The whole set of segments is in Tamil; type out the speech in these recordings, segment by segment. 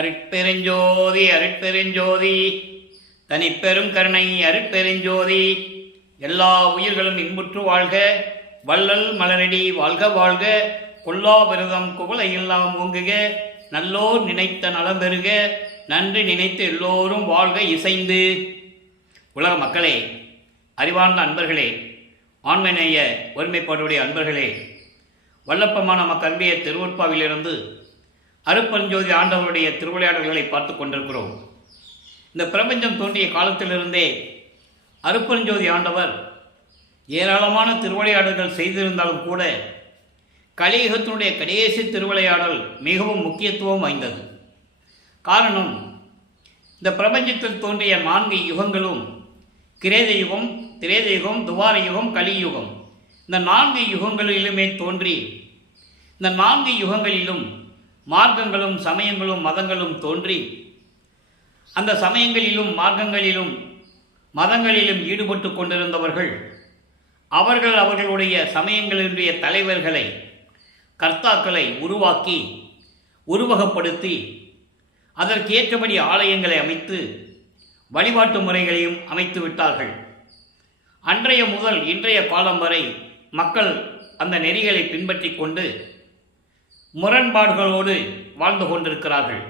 அருட்பெருஞ்சோதி அருட்பெருஞ்சோதி தனிப்பெரும் கருணை அருட்பெருஞ்சோதி. எல்லா உயிர்களும் இன்புற்று வாழ்க, வள்ளல் மலரடி வாழ்க வாழ்க, கொல்லா விரதம் குவளை எல்லாம் ஓங்குக, நல்லோர் நினைத்த நலம் பெறுக, நன்றி நினைத்து எல்லோரும் வாழ்க இசைந்து. உலக மக்களே, அறிவார்ந்த அன்பர்களே, ஆண்மைநேய ஒருமைப்பாடுடைய அன்பர்களே, வல்லப்பமான மக்கள்பிய திருவொற்பாவிலிருந்து அருட்பெருஞ்சோதி ஆண்டவருடைய திருவிளையாடல்களை பார்த்து கொண்டிருக்கிறோம். இந்த பிரபஞ்சம் தோன்றிய காலத்திலிருந்தே அருட்பெருஞ்சோதி ஆண்டவர் ஏராளமான திருவிளையாடல்கள் செய்திருந்தாலும் கூட கலியுகத்தினுடைய கடைசி திருவிளையாடல் மிகவும் முக்கியத்துவம் வாய்ந்தது. காரணம், இந்த பிரபஞ்சத்தில் தோன்றிய 4 யுகங்களும் கிரேத யுகம், திரேத யுகம், துவார யுகம், கலியுகம், இந்த 4 யுகங்களிலுமே தோன்றி இந்த 4 யுகங்களிலும் மார்க்கங்களும் சமயங்களும் மதங்களும் தோன்றி அந்த சமயங்களிலும் மார்க்கங்களிலும் மதங்களிலும் ஈடுபட்டு கொண்டிருந்தவர்கள் அவர்களுடைய சமயங்களினுடைய தலைவர்களை, கர்த்தாக்களை உருவாக்கி உருவகப்படுத்தி அதற்கேற்றபடி ஆலயங்களை அமைத்து வழிபாட்டு முறைகளையும் அமைத்து விட்டார்கள். அன்றைய முதல் இன்றைய காலம் வரை மக்கள் அந்த நெறிகளை பின்பற்றி கொண்டு முரண்பாடுகளோடு வாழ்ந்து கொண்டிருக்கிறார்கள்.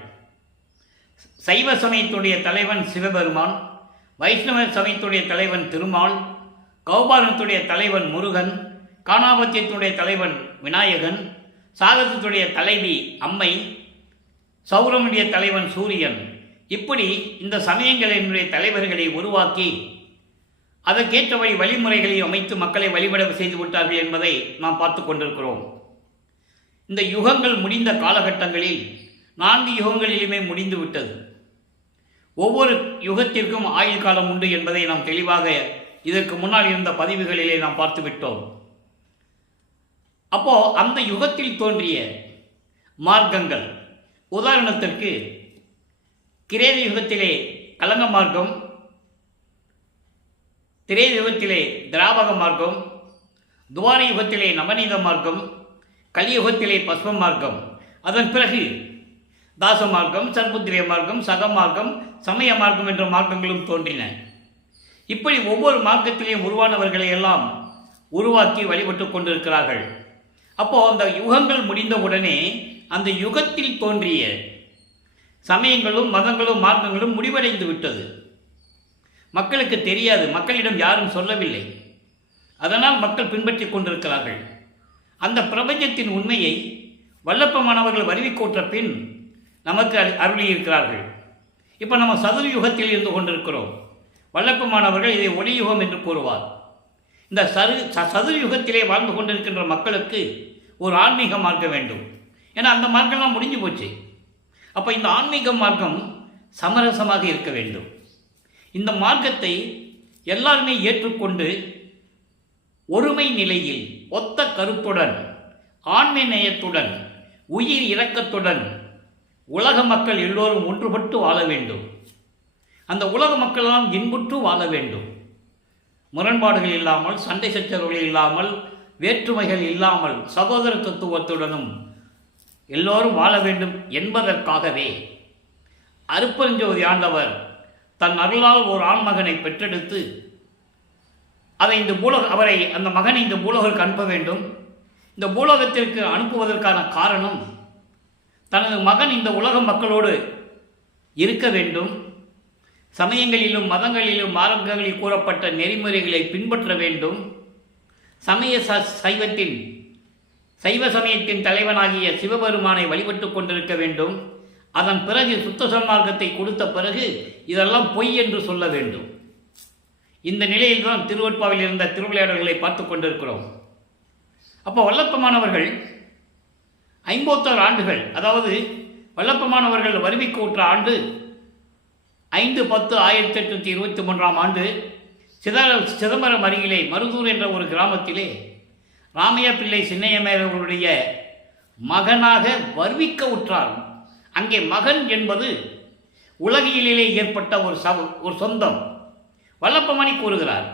சைவ சமயத்துடைய தலைவன் சிவபெருமான், வைஷ்ணவ சமயத்துடைய தலைவன் திருமால், கௌபாரத்துடைய தலைவன் முருகன், காணாபத்தியத்துடைய தலைவன் விநாயகன், சாகசத்துடைய தலைவி அம்மை, சௌரமுடைய தலைவன் சூரியன், இப்படி இந்த சமயங்களினுடைய தலைவர்களை உருவாக்கி அதற்கேற்றவை வழிமுறைகளை அமைத்து மக்களை வழிபட செய்து விட்டார்கள் என்பதை நாம் பார்த்து கொண்டிருக்கிறோம். இந்த யுகங்கள் முடிந்த காலகட்டங்களில் 4 யுகங்களிலுமே முடிந்து விட்டது. ஒவ்வொரு யுகத்திற்கும் ஆயுள் காலம் உண்டு என்பதை நாம் தெளிவாக இதற்கு முன்னால் இருந்த பதிவுகளிலே நாம் பார்த்து விட்டோம். அப்போ அந்த யுகத்தில் தோன்றிய மார்க்கங்கள், உதாரணத்திற்கு கிரேத யுகத்திலே கலங்க மார்க்கம், திரேத யுகத்திலே திராவக மார்க்கம், துவார யுகத்திலே நவநீத மார்க்கம், கலியுகத்திலே பஸ்ம மார்க்கம், அதன் பிறகு தாச மார்க்கம், சர்புத்திரிய மார்க்கம், சக மார்க்கம், சமய மார்க்கம் என்ற மார்க்கங்களும் தோன்றின. இப்படி ஒவ்வொரு மார்க்கத்திலேயும் உருவானவர்களை எல்லாம் உருவாக்கி வழிபட்டு கொண்டிருக்கிறார்கள். அப்போ அந்த யுகங்கள் முடிந்தவுடனே அந்த யுகத்தில் தோன்றிய சமயங்களும் மதங்களும் மார்க்கங்களும் முடிவடைந்து விட்டது. மக்களுக்கு தெரியாது, மக்களிடம் யாரும் சொல்லவில்லை. அதனால் மக்கள் பின்பற்றி கொண்டிருக்கிறார்கள். அந்த பிரபஞ்சத்தின் உண்மையை வல்லப்பமானவர்கள் வருவிக்கோற்ற பின் நமக்கு அருளியிருக்கிறார்கள். இப்போ நம்ம சதுர்யுகத்தில் இருந்து கொண்டிருக்கிறோம். வல்லப்பமானவர்கள் இதை ஒளியுகம் என்று கூறுவார். இந்த சதுர்யுகத்திலே வாழ்ந்து கொண்டிருக்கின்ற மக்களுக்கு ஒரு ஆன்மீக மார்க்கம் வேண்டும். ஏன்னா அந்த மார்க்கம்லாம் முடிஞ்சு போச்சு. அப்போ இந்த ஆன்மீக மார்க்கம் சமரசமாக இருக்க வேண்டும். இந்த மார்க்கத்தை எல்லாருமே ஏற்றுக்கொண்டு ஒருமை நிலையில் ஒத்த கருத்துடன் ஆண்மை நேயத்துடன் உயிர் இரக்கத்துடன் உலக மக்கள் எல்லோரும் ஒன்றுபட்டு வாழ வேண்டும். அந்த உலக மக்களெல்லாம் இன்புற்று வாழ வேண்டும். முரண்பாடுகள் இல்லாமல், சண்டை சச்சரவுகள் இல்லாமல், வேற்றுமைகள் இல்லாமல் சகோதர தத்துவத்துடனும் எல்லோரும் வாழ வேண்டும் என்பதற்காகவே அருட்பெருஞ்சோதி ஆண்டவர் தன் அருளால் ஒரு ஆண்மகனை பெற்றெடுத்து அதை அவரை அந்த மகனை இந்த பூலோகத்திற்கு அனுப்ப வேண்டும். இந்த பூலோகத்திற்கு அனுப்புவதற்கான காரணம், தனது மகன் இந்த உலக மக்களோடு இருக்க வேண்டும், சமயங்களிலும் மதங்களிலும் மார்க்கங்களில் கூறப்பட்ட நெறிமுறைகளை பின்பற்ற வேண்டும், சைவ சமயத்தின் தலைவனாகிய சிவபெருமானை வழிபட்டு கொண்டிருக்க வேண்டும். அதன் பிறகு சுத்த சன்மார்க்கத்தை கொடுத்த பிறகு இதெல்லாம் பொய் என்று சொல்ல வேண்டும். இந்த நிலையில்தான் திருவொற்பாவில் இருந்த திருவிளையாடல்களை பார்த்து கொண்டிருக்கிறோம். அப்போ வல்லப்பமானவர்கள் 56 ஆண்டுகள், அதாவது வல்லப்பமானவர்கள் வருவிக்கூற்ற ஆண்டு 5/10/1823 ஆண்டு சிதம்பரம் அருகிலே மருதூர் என்ற ஒரு கிராமத்திலே ராமையா பிள்ளை சின்னையமேரவர்களுடைய மகனாக வருவிக்க உற்றார். அங்கே மகன் என்பது உலகியலிலே ஏற்பட்ட ஒரு சொந்தம். வல்லப்பமணி கூறுகிறார்,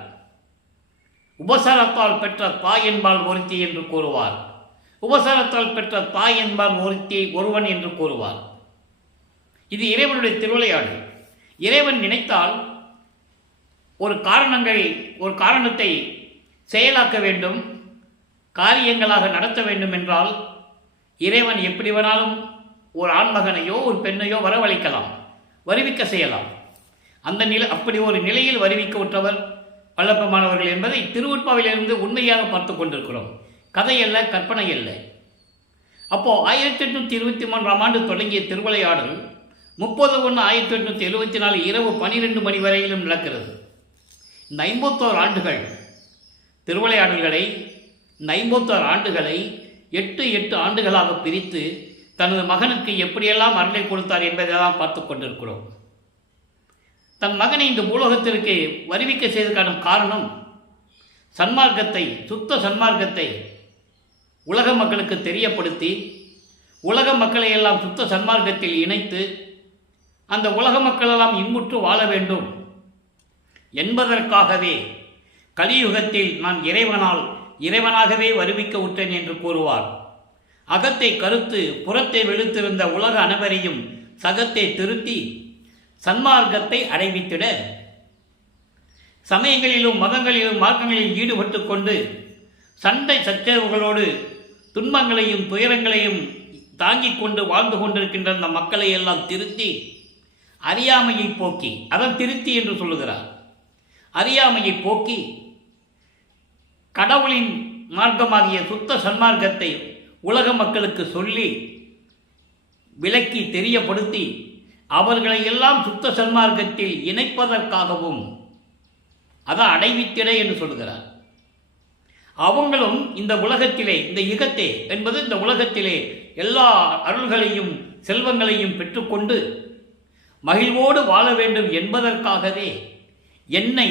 உபசாரத்தால் பெற்ற தாய் என்பால் ஒருத்தி என்று கூறுவார். உபசாரத்தால் பெற்ற தாய் என்பால் ஒருவன் என்று கூறுவார். இது இறைவனுடைய திருவிளையாடல். இறைவன் நினைத்தால் ஒரு காரணத்தை செயலாக்க வேண்டும், காரியங்களாக நடத்த வேண்டும் என்றால் இறைவன் எப்படி வேணாலும் ஒரு ஆண்மகனையோ ஒரு பெண்ணையோ வரவழைக்கலாம், வருவிக்க செய்யலாம். அப்படி ஒரு நிலையில் வருவிக்க உற்றவர் வல்லப்பமானவர்கள் என்பதை திருவுட்பாவிலிருந்து உண்மையாக பார்த்து கொண்டிருக்கிறோம். கதையல்ல, கற்பனை அல்ல. அப்போது 1823ஆம் ஆண்டு தொடங்கிய திருவிளையாடல் 30/1/1874 இரவு 12 மணி வரையிலும் நடக்கிறது. இந்த 51 ஆண்டுகள் திருவிளையாடல்களை, இந்த 51 ஆண்டுகளை 8 ஆண்டுகளாக பிரித்து தனது மகனுக்கு எப்படியெல்லாம் அருளை கொடுத்தார் என்பதையெல்லாம் பார்த்து கொண்டிருக்கிறோம். தன் மகனை இந்த பூலோகத்திற்கு வருவிக்க செய்ததற்கான காரணம் சன்மார்க்கத்தை, சுத்த சன்மார்க்கத்தை உலக மக்களுக்கு தெரியப்படுத்தி உலக மக்களை எல்லாம் சுத்த சன்மார்க்கத்தில் இணைத்து அந்த உலக மக்களெல்லாம் இன்புற்று வாழ வேண்டும் என்பதற்காகவே கலியுகத்தில் நான் இறைவனாகவே வருவிக்க உற்றேன் என்று கூறுவார். அகத்தை கருத்து புறத்தை வெளுத்திருந்த உலக அனைவரையும் சகத்தை திருத்தி சன்மார்க்கத்தை அடைவித்திட சமயங்களிலும் மதங்களிலும் மார்க்கங்களிலும் ஈடுபட்டு கொண்டு சண்டை சச்சரவுகளோடு துன்பங்களையும் துயரங்களையும் தாங்கிக் கொண்டு வாழ்ந்து கொண்டிருக்கின்ற அந்த மக்களை எல்லாம் திருத்தி அறியாமையை போக்கி, அதான் திருத்தி என்று சொல்லுகிறார், அறியாமையை போக்கி கடவுளின் மார்க்கமாகிய சுத்த சன்மார்க்கத்தை உலக மக்களுக்கு சொல்லி விளக்கி தெரியப்படுத்தி அவர்களை எல்லாம் சுத்த சன்மார்க்கத்தில் இணைப்பதற்காகவும் அதான் அடைவித்திட என்று சொல்கிறார். அவங்களும் இந்த உலகத்திலே, இந்த யுகத்தே என்பது இந்த உலகத்திலே எல்லா அருள்களையும் செல்வங்களையும் பெற்றுக்கொண்டு மகிழ்வோடு வாழ வேண்டும் என்பதற்காகவே என்னை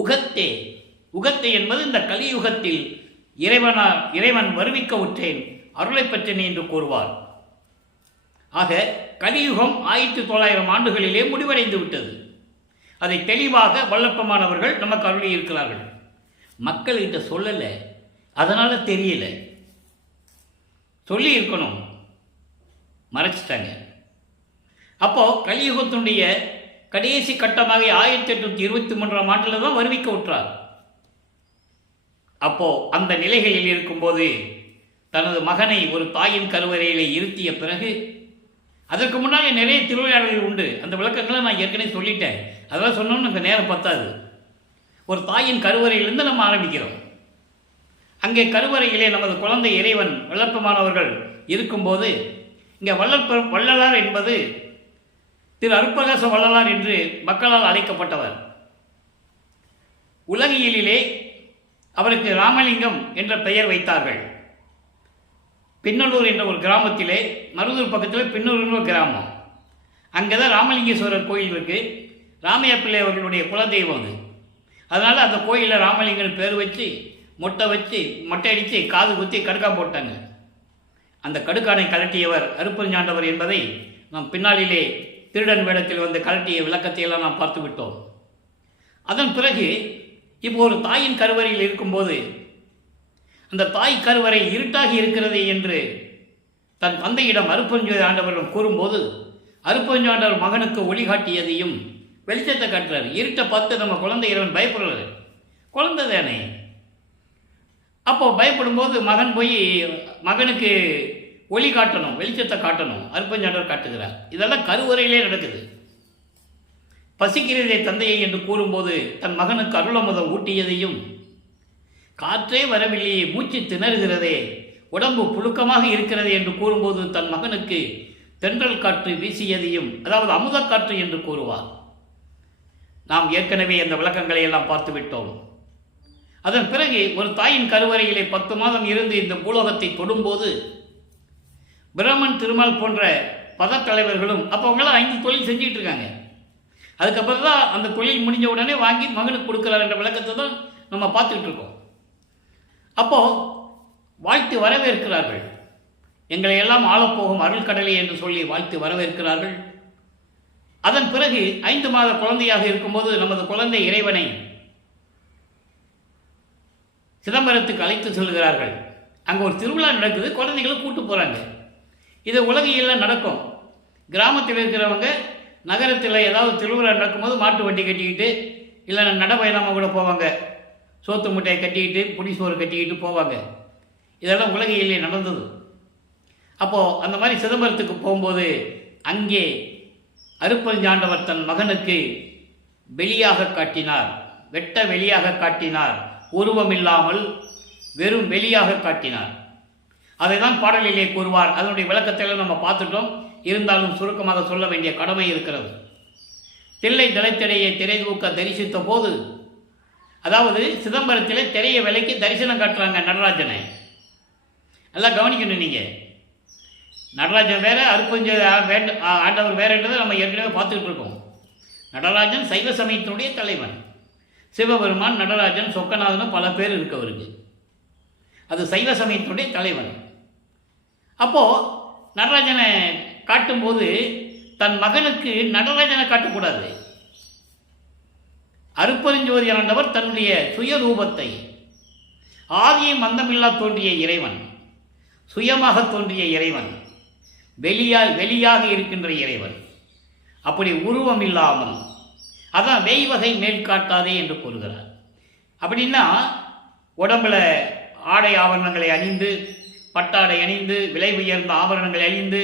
உகத்தே என்பது இந்த கலியுகத்தில் இறைவன் வருவிக்க உற்றேன், அருளை பெற்றேன் என்று கூறுவார். ஆக கலியுகம் 1900 ஆண்டுகளிலே முடிவடைந்து விட்டது. அதை தெளிவாக வல்லப்பமானவர்கள் நமக்கு அருளி இருக்கிறார்கள். மக்கள்கிட்ட சொல்லலை, அதனால் தெரியல. சொல்லி இருக்கணும், மறைச்சிட்டாங்க. அப்போது கலியுகத்தினுடைய கடைசி கட்டமாக 1823ஆம் ஆண்டில் தான் வருவிக்க விட்டார். அப்போது அந்த நிலைகளில் இருக்கும்போது தனது மகனை ஒரு தாயின் கருவறையில் இருத்திய பிறகு, அதற்கு முன்னாடி நிறைய திருவிளையாடல்கள் உண்டு, அந்த விளக்கங்களை நான் ஏற்கனவே சொல்லிட்டேன், அதெல்லாம் சொன்னோம்னு எனக்கு நேரம் பத்தாது. ஒரு தாயின் கருவறையிலிருந்து நம்ம ஆரம்பிக்கிறோம். அங்கே கருவறையிலே நமது குழந்தை இறைவன் வல்லப்பமானவர்கள் இருக்கும்போது இங்கே வள்ளலார் என்பது திரு அருட்பிரகாச வள்ளலார் என்று மக்களால் அழைக்கப்பட்டவர். உலகியலிலே அவருக்கு ராமலிங்கம் என்ற பெயர் வைத்தார்கள். பின்னலூர் என்ற ஒரு கிராமத்திலே, மருதூர் பக்கத்தில் பின்னலூர்னு ஒரு கிராமம், அங்கே தான் ராமலிங்கேஸ்வரர் கோயில் இருக்குது. ராமையா பிள்ளை அவர்களுடைய குலதெய்வம் அது. அதனால் அந்த கோயிலில் ராமலிங்கன் பேர் வச்சு மொட்டை அடித்து காது குத்தி கடுக்கா போட்டாங்க. அந்த கடுக்கானை கலட்டியவர் அருப்பஞ்சாண்டவர் என்பதை நாம் பின்னாளிலே திருடன் வேடத்தில் வந்து கலட்டிய விளக்கத்தையெல்லாம் நாம் பார்த்து விட்டோம். அதன் பிறகு இப்போ ஒரு தாயின் கருவறையில் இருக்கும்போது அந்த தாய் கருவறை இருட்டாகி இருக்கிறது என்று தன் தந்தையிடம் அருப்பஞ்சாண்டவரிடம் கூறும்போது அருப்பஞ்சாண்டவர் மகனுக்கு ஒளி காட்டியதையும் வெளிச்சத்தை காட்டுறாரு. இருட்டை பார்த்து நம்ம குழந்தை இறைவன் பயப்படுறாரு, குழந்தை தானே. அப்போது பயப்படும்போது மகன் போய் மகனுக்கு ஒளி காட்டணும், வெளிச்சத்தை காட்டணும், அருப்பஞ்சாண்டவர் காட்டுகிறார். இதெல்லாம் கருவறையிலே நடக்குது. பசிக்கிறதே தந்தையை என்று கூறும்போது தன் மகனுக்கு அருளமுதம் ஊட்டியதையும், காற்றே வரவில்லையே மூச்சு திணறுகிறதே உடம்பு புழுக்கமாக இருக்கிறது என்று கூறும்போது தன் மகனுக்கு தென்றல் காற்று வீசியதையும், அதாவது அமுத காற்று என்று கூறுவார். நாம் ஏற்கனவே அந்த விளக்கங்களை எல்லாம் பார்த்து விட்டோம். அதன் பிறகு ஒரு தாயின் கருவறையிலே 10 மாதம் இருந்து இந்த பூலோகத்தை தொடும்போது பிரம்மன் திருமால் போன்ற பதத்தலைவர்களும் அப்போ அவங்களாம் 5 தொழில் செஞ்சுட்டு இருக்காங்க. அதுக்கப்புறம் தான் அந்த தொழில் முடிஞ்ச உடனே வாங்கி மகனுக்கு கொடுக்குறார் என்ற விளக்கத்தை தான் நம்ம பார்த்துக்கிட்டு இருக்கோம். அப்போது வாழ்த்து வரவேற்கிறார்கள், எங்களை எல்லாம் ஆளப்போகும் அருள் கடலை என்று சொல்லி வாழ்த்து வரவேற்கிறார்கள். அதன் பிறகு 5 மாத குழந்தையாக இருக்கும்போது நமது குழந்தை இறைவனை சிதம்பரத்துக்கு அழைத்து செல்கிறார்கள். அங்கே ஒரு திருவிழா நடக்குது, குழந்தைகளை கூட்டு போகிறாங்க. இது உலகியல்ல நடக்கும். கிராமத்தில் இருக்கிறவங்க நகரத்தில் ஏதாவது திருவிழா நடக்கும்போது மாட்டு வண்டி கட்டிக்கிட்டு இல்லைன்னா நடைபயணமாக கூட போவாங்க. சோத்து முட்டையை கட்டிக்கிட்டு புடிசோறு கட்டிக்கிட்டு போவாங்க. இதெல்லாம் உலகிலே நடந்தது. அப்போது அந்த மாதிரி சிதம்பரத்துக்கு போகும்போது அங்கே அருப்பஞ்சாண்டவர் தன் மகனுக்கு வெளியாக காட்டினார், வெட்ட வெளியாக காட்டினார், உருவமில்லாமல் வெறும் வெளியாக காட்டினார். அதை தான் பாடலிலே கூறுவார். அதனுடைய விளக்கத்தையும் நம்ம பார்த்துட்டோம். இருந்தாலும் சுருக்கமாக சொல்ல வேண்டிய கடமை இருக்கிறது. தில்லை தலத்திடையே திரை தூக்க தரிசித்த போது, அதாவது சிதம்பரத்தில் திரைய விலைக்கு தரிசனம் காட்டுறாங்க நடராஜனை. எல்லாம் கவனிக்கணும். நீங்கள் நடராஜன் வேற, அருப்பஞ்ச ஆண்டவர் வேறன்றதை நம்ம ஏற்கனவே பார்த்துக்கிட்டு இருக்கோம். நடராஜன் சைவ சமயத்தினுடைய தலைவன். சிவபெருமான், நடராஜன், சொக்கநாதன் பல பேர் இருக்கவருக்கு. அது சைவ சமயத்தினுடைய தலைவன். அப்போது நடராஜனை காட்டும்போது தன் மகனுக்கு நடராஜனை காட்டக்கூடாது. அருப்பெருஞ்சோதி ஆண்டவர் தன்னுடைய சுயரூபத்தை, ஆதியும் மந்தமில்லா தோன்றிய இறைவன், சுயமாக தோன்றிய இறைவன், வெளியாக இருக்கின்ற இறைவன், அப்படி உருவம் இல்லாமல், அதான் வெய்வகை மேல் காட்டாதே என்று கூறுகிறார். அப்படின்னா உடம்புல ஆடை ஆபரணங்களை அணிந்து, பட்டாடை அணிந்து, விலை உயர்ந்த ஆபரணங்களை அணிந்து,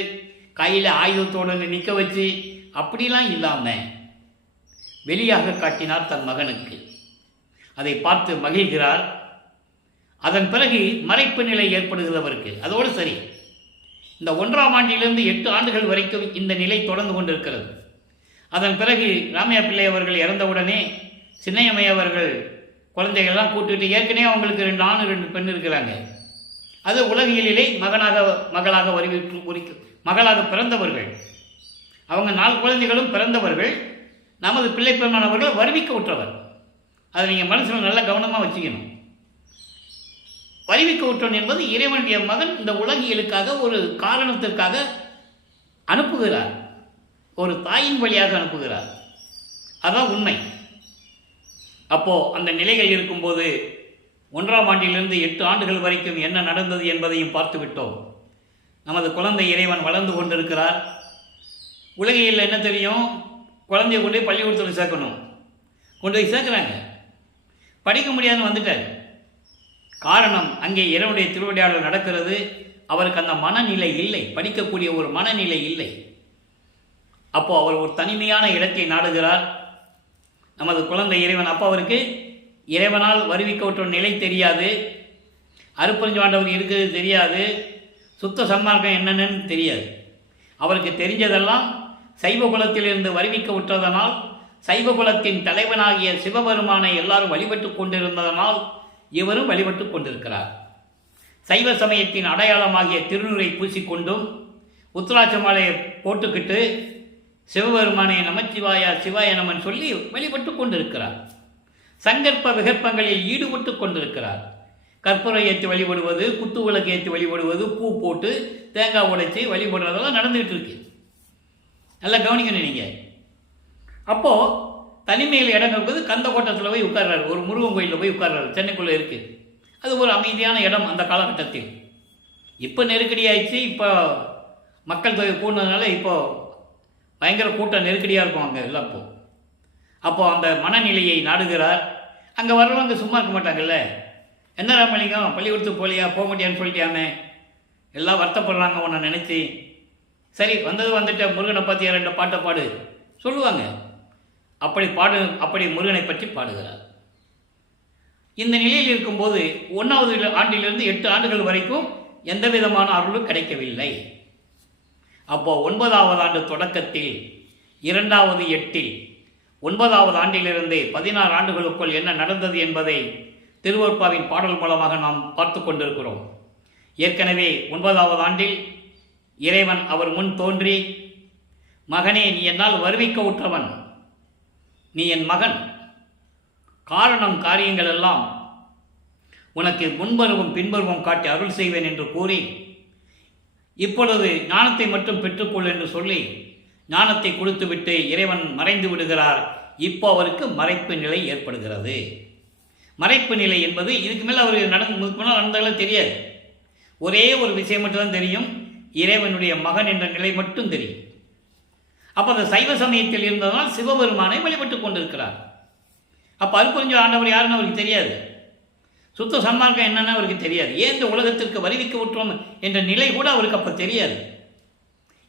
கையில் ஆயுதத்தோடு நிற்க வச்சு அப்படிலாம் இல்லாமல் வெளியாக காட்டினார் தன் மகனுக்கு. அதை பார்த்து மகிழ்கிறார். அதன் பிறகு மறைப்பு நிலை ஏற்படுகிறவருக்கு. அதோடு சரி, இந்த 1ஆம் ஆண்டிலிருந்து 8 ஆண்டுகள் வரைக்கும் இந்த நிலை தொடர்ந்து கொண்டிருக்கிறது. அதன் பிறகு ராமையா பிள்ளை அவர்கள் இறந்தவுடனே சின்னையம்மை அவர்கள் குழந்தைகள்லாம் கூட்டுக்கிட்டு, ஏற்கனவே அவங்களுக்கு 2 ஆண் 2 பெண் இருக்கிறாங்க. அது உலகியலிலே மகளாக பிறந்தவர்கள். அவங்க 4 குழந்தைகளும் பிறந்தவர்கள். நமது பிள்ளை பெருமானவர்கள் வருவிக்க உற்றவர். அதை நீங்கள் மனசில் நல்லா கவனமாக வச்சுக்கணும். வருவிக்க உற்றவன் என்பது இறைவனுடைய மகன் இந்த உலகியலுக்காக ஒரு காரணத்திற்காக அனுப்புகிறார், ஒரு தாயின் வழியாக அனுப்புகிறார். அதான் உண்மை. அப்போது அந்த நிலைகள் இருக்கும்போது 1ஆம் ஆண்டிலிருந்து 8 ஆண்டுகள் வரைக்கும் என்ன நடந்தது என்பதையும் பார்த்து விட்டோம். நமது குழந்தை இறைவன் வளர்ந்து கொண்டிருக்கிறார். உலகில் என்ன தெரியும், குழந்தைய கொண்டு போய் பள்ளிக்கூடத்தில் சேர்க்கணும், கொண்டு போய் சேர்க்குறாங்க. படிக்க முடியாதுன்னு வந்துட்டார். காரணம், அங்கே இறைவனுடைய திருவிளையாடல் நடக்கிறது. அவருக்கு அந்த மனநிலை இல்லை, படிக்கக்கூடிய ஒரு மனநிலை இல்லை. அப்போது அவர் ஒரு தனிமையான இடத்தை நாடுகிறார். நமது குழந்தை இறைவன். அப்போ அவருக்கு இறைவனால் வருவிக்க விட்ட நிலை தெரியாது, அருப்பெருஞ்சாண்டவர் இருக்கிறது தெரியாது, சுத்த சன்மார்க்கம் என்னென்னு தெரியாது. அவருக்கு தெரிஞ்சதெல்லாம் சைவ குலத்திலிருந்து வருவிக்க விட்டதனால், சைவ குலத்தின் தலைவனாகிய சிவபெருமானை எல்லாரும் வழிபட்டு கொண்டிருந்ததனால் இவரும் வழிபட்டு கொண்டிருக்கிறார். சைவ சமயத்தின் அடையாளமாகிய திருநூரை பூசிக்கொண்டும் உத்திராட்ச மாலையை போட்டுக்கிட்டு சிவபெருமானை நமச்சிவாயா சிவாய நமன் சொல்லி வழிபட்டு கொண்டிருக்கிறார். சங்கற்ப விகற்பங்களில் ஈடுபட்டு கொண்டிருக்கிறார். கற்பூரை ஏற்றி வழிபடுவது, குத்து விளக்கு ஏற்றி வழிபடுவது, பூ போட்டு தேங்காய் உடைச்சி வழிபடுறதெல்லாம் நடந்துகிட்டு இருக்கு. நல்லா கவனிக்கணும் நீங்கள். அப்போது தனிமையில் இடம் இருக்குது. கந்தக்கோட்டத்தில் போய் உட்கார்றாரு, ஒரு முருகன் கோயிலில் போய் உட்கார்றாரு, சென்னைக்குள்ளே இருக்குது. அது ஒரு அமைதியான இடம் அந்த காலகட்டத்தில். இப்போ நெருக்கடியாகிடுச்சு. இப்போ மக்கள் தொகை கூடுனதுனால இப்போது பயங்கர கூட்டம் நெருக்கடியாக இருக்கும் அங்கே எல்லாம். அப்போது அந்த மனநிலையை நாடுகிறார். அங்கே வர்றவங்க சும்மா இருக்க மாட்டாங்கல்ல. என்ன ராமலிங்கம், பள்ளிக்கூடத்துக்கு போலியா, போக முடியான்னு சொல்லிட்டியாமே, எல்லாம் வருத்தப்படுறாங்க உன்னை நினச்சி. சரி, வந்துட்ட, முருகனை பற்றி 2 பாட்டை பாடு சொல்லுவாங்க. அப்படி முருகனை பற்றி பாடுகிறார். இந்த நிலையில் இருக்கும்போது 1ஆவது ஆண்டிலிருந்து 8 ஆண்டுகள் வரைக்கும் எந்த விதமான அருளும் கிடைக்கவில்லை. அப்போது 9ஆவது ஆண்டு தொடக்கத்தில் 2வது 8இல் 9ஆவது ஆண்டிலிருந்து 16 ஆண்டுகளுக்குள் என்ன நடந்தது என்பதை திருவருட்பாவின் பாடல் மூலமாக நாம் பார்த்து கொண்டிருக்கிறோம். ஏற்கனவே 9ஆவது ஆண்டில் இறைவன் அவர் முன் தோன்றி, மகனே, நீ என்னால் வருவிக்க உற்றவன், நீ என் மகன், காரணம் காரியங்கள் எல்லாம் உனக்கு முன்பருவம் பின்பருவம் காட்டி அருள் செய்வேன் என்று கூறி, இப்பொழுது ஞானத்தை மட்டும் பெற்றுக்கொள் என்று சொல்லி ஞானத்தை கொடுத்துவிட்டு இறைவன் மறைந்து விடுகிறார். இப்போ அவருக்கு மறைப்பு நிலை ஏற்படுகிறது. மறைப்பு நிலை என்பது இதுக்கு மேலே அவர் நடந்தாலும் தெரியாது. ஒரே ஒரு விஷயம் மட்டும்தான் தெரியும், இறைவனுடைய மகன் என்ற நிலை மட்டும் தெரியும். அப்போ அந்த சைவ சமயத்தில் இருந்ததனால் சிவபெருமானை வழிபட்டு கொண்டிருக்கிறார். அப்போ அருட்பெருஞ்சோதி ஆண்டவர் யாருன்னு அவருக்கு தெரியாது, சுத்த சன்மார்க்கம் என்னன்னு அவருக்கு தெரியாது, ஏன் இந்த உலகத்திற்கு வருவிக்க விட்டோம் என்ற நிலை கூட அவருக்கு அப்போ தெரியாது.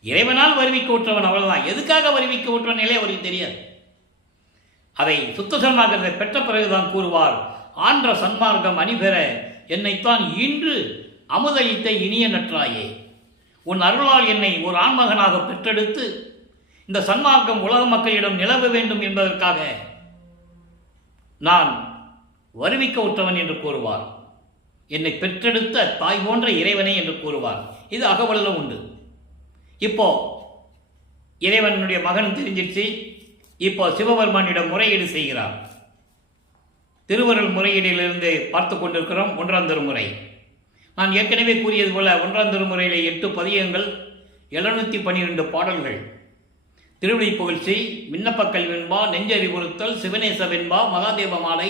இறைவனால் வருவிக்க விட்டவன் அவ்வளவுதான், எதுக்காக வருவிக்க விட்ட நிலை அவருக்கு தெரியாது. அதை சுத்த சன்மார்க்கத்தை பெற்ற பிறகுதான் கூறுவார், ஆன்ற சன்மார்க்கம் அணிபெற என்னைத்தான் இன்று அமுதளித்த இனிய நற்றாயே, உன் அருளால் என்னை ஒரு ஆண்மகனாக பெற்றெடுத்து இந்த சன்மார்க்கம் உலக மக்களிடம் நிலவ வேண்டும் என்பதற்காக நான் வருவிக்க உற்றவன் என்று கூறுவார். என்னை பெற்றெடுத்த தாய் போன்ற இறைவனை என்று கூறுவார். இது அகவலில் உண்டு. இப்போ இறைவனுடைய மகன் தெரிஞ்சிருச்சு. இப்போ சிவபெருமானிடம் முறையீடு செய்கிறார். திருவருள் முறையீடிலிருந்து பார்த்து கொண்டிருக்கிறோம். 1ஆம் திருமுறை. நான் ஏற்கனவே கூறியது போல 1ஆம் திருமுறையிலே 8 பதியங்கள், 712 பாடல்கள், திருவிழி புகழ்ச்சி, விண்ணப்ப கல்வெண்பா, நெஞ்சறிவுறுத்தல், சிவநேச வெண்பா, மகாதேவ மாலை,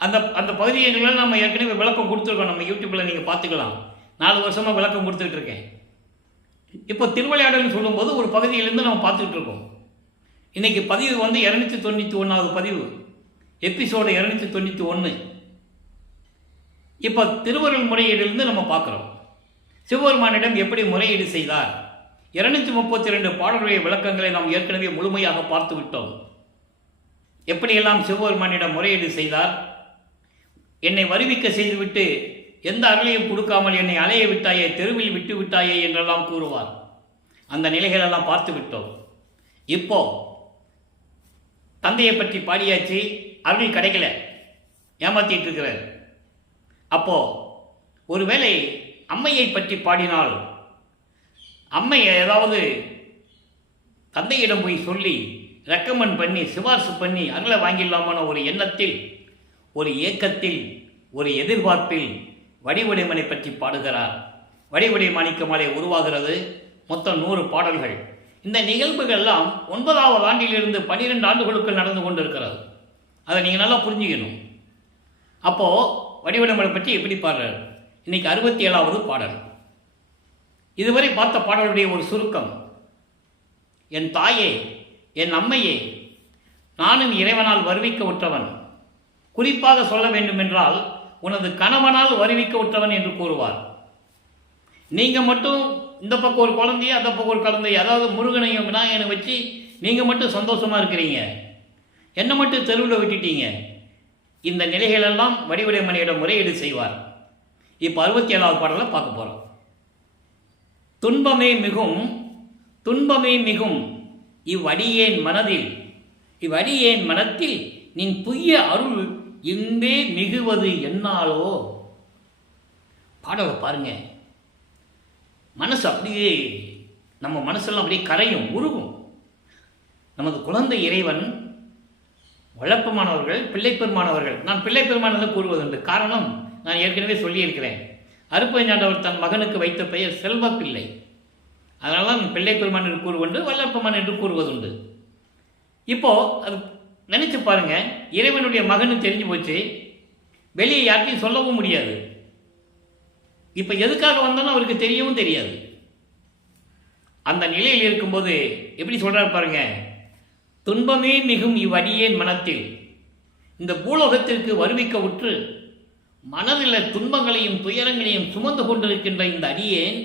அந்த பகுதிகளை நம்ம ஏற்கனவே விளக்கம் கொடுத்துருக்கோம். நம்ம யூடியூப்பில் நீங்கள் பார்த்துக்கலாம். 4 வருஷமாக விளக்கம் கொடுத்துக்கிட்டு இருக்கேன். இப்போ திருவிளையாடல்னு சொல்லும்போது ஒரு பகுதியிலேருந்து நம்ம பார்த்துக்கிட்டு இருக்கோம். இன்றைக்கி பதிவு வந்து 291வது பதிவு, எபிசோடு 291. இப்போ திருவருள் முறையீடிலிருந்து நம்ம பார்க்குறோம். சிவபெருமானிடம் எப்படி முறையீடு செய்தார். 232 பாடலுடைய விளக்கங்களை நாம் ஏற்கனவே முழுமையாக பார்த்து விட்டோம். எப்படியெல்லாம் சிவபெருமானிடம் முறையீடு செய்தார், என்னை வருவிக்க செய்துவிட்டு எந்த அருளையும் கொடுக்காமல் என்னை அலைய விட்டாயே, தெருவில் விட்டு விட்டாயே என்றெல்லாம் கூறுவார். அந்த நிலைகளெல்லாம் பார்த்து விட்டோம். இப்போ தந்தையை பற்றி பாடியாச்சு, அருள் கிடைக்கல, ஏமாத்திட்டு இருக்கிறார். அப்போ ஒருவேளை அம்மையை பற்றி பாடினால் அம்மை ஏதாவது தந்தையிடம் போய் சொல்லி ரெக்கமெண்ட் பண்ணி சிபார்சு பண்ணி அருளை வாங்கிடலாமான ஒரு எண்ணத்தில், ஒரு ஏக்கத்தில், ஒரு எதிர்பார்ப்பில் வடிவடைமனை பற்றி பாடுகிறார். வடிவடை மாணிக்கமாலை உருவாகிறது. மொத்தம் 100 பாடல்கள். இந்த நிகழ்வுகள்லாம் 9வது ஆண்டிலிருந்து 12 ஆண்டுகளுக்கு நடந்து கொண்டிருக்கிறது. அதை நீங்கள் நல்லா புரிஞ்சுக்கணும். அப்போது வடிவடைமனை பற்றி எப்படி பாடுறார். இன்னைக்கு 67வது பாடல். இதுவரை பார்த்த பாடலுடைய ஒரு சுருக்கம். என் தாயே, என் அம்மையே, நானும் இறைவனால் வருவிக்க உற்றவன். குறிப்பாக சொல்ல வேண்டுமென்றால் உனது கணவனால் வருவிக்க உற்றவன் என்று கூறுவார். நீங்கள் மட்டும் இந்த பக்கம் ஒரு குழந்தைய, அந்த பக்கம் ஒரு குழந்தைய, அதாவது முருகனையும் விநாயகனை வச்சு நீங்கள் மட்டும் சந்தோஷமாக இருக்கிறீங்க, என்னை மட்டும் தெருவில் விட்டுட்டீங்க. இந்த நிலைகளெல்லாம் வடிவடைமனையிடம் முறையீடு செய்வார். இப்போ 67வது பாடலை பார்க்க போகிறோம். துன்பமே மிகும், துன்பமே மிகும் இவ்வடியேன் மனதில், இவ்வடியேன் மனத்தில் நின் புய்ய அருள் இன்பே மிகுவது என்னாலோ. பாடலை பாருங்க. மனசு அப்படியே, நம்ம மனசெல்லாம் அப்படியே கரையும், உருகும். நமது குழந்தை இறைவன் வளர்ப்பமானவர்கள், பிள்ளை பெருமானவர்கள். நான் பிள்ளை பெருமானதை கூறுவதுண்டு. காரணம் நான் ஏற்கனவே சொல்லியிருக்கிறேன். அருட்பெருஞ்சாண்டவர் தன் மகனுக்கு வைத்த பெயர் செல்வ பிள்ளை. அதனால தான் பிள்ளை பெருமான் என்று கூறுவதுண்டு, வல்லற்பமான் என்று கூறுவதுண்டு. இப்போது அது நினைச்சு பாருங்க. இறைவனுடைய மகனு தெரிஞ்சு போச்சு, வெளியே யார்ட்டையும் சொல்லவும் முடியாது. இப்போ எதுக்காக வந்தாலும் அவருக்கு தெரியவும் தெரியாது. அந்த நிலையில் இருக்கும்போது எப்படி சொல்றாரு பாருங்க. துன்பமே மிகும் இவ்வடியேன் மனத்தில், இந்த பூலோகத்திற்கு வருவிக்க உற்று மனதில் துன்பங்களையும் துயரங்களையும் சுமந்து கொண்டிருக்கின்ற இந்த அடியேன்,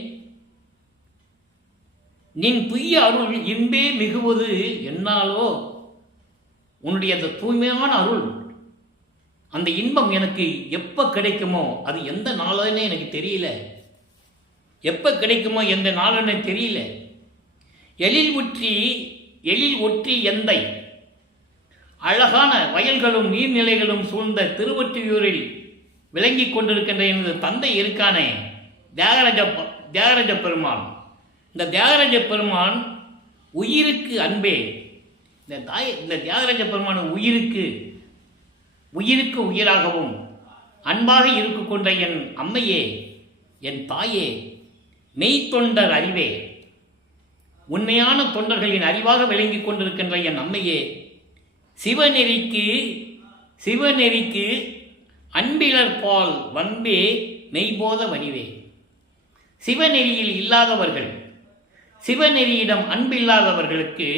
நின் புய்ய அருள் இன்பே மிகுவது என்னாலோ. உன்னுடைய அந்த தூய்மையான அருள், அந்த இன்பம் எனக்கு எப்போ கிடைக்குமோ, அது எந்த நாளுன்னே எனக்கு தெரியல. எப்போ கிடைக்குமோ எந்த நாளுன்னு தெரியல. எழில் ஒற்றி எந்தை, அழகான வயல்களும் நீர்நிலைகளும் சூழ்ந்த திருவொற்றியூரில் விளங்கி கொண்டிருக்கின்ற எனது தந்தை இருக்கானே, தியாகராஜ பெருமான். இந்த தியாகராஜ பெருமான் உயிருக்கு அன்பே. இந்த தியாகராஜ பெருமான உயிருக்கு உயிராகவும் அன்பாக இருக்கு கொண்ட என் அம்மையே, என் தாயே, மெய்த்தொண்டர் அறிவே, உண்மையான தொண்டர்களின் அறிவாக விளங்கி கொண்டிருக்கின்ற என் அம்மையே, சிவநெறிக்கு அன்பிலர் பால் வன்பே மெய்போத வடிவே. சிவநெறியில் இல்லாதவர்கள், சிவநெறியிடம் அன்பில்லாதவர்களுக்கு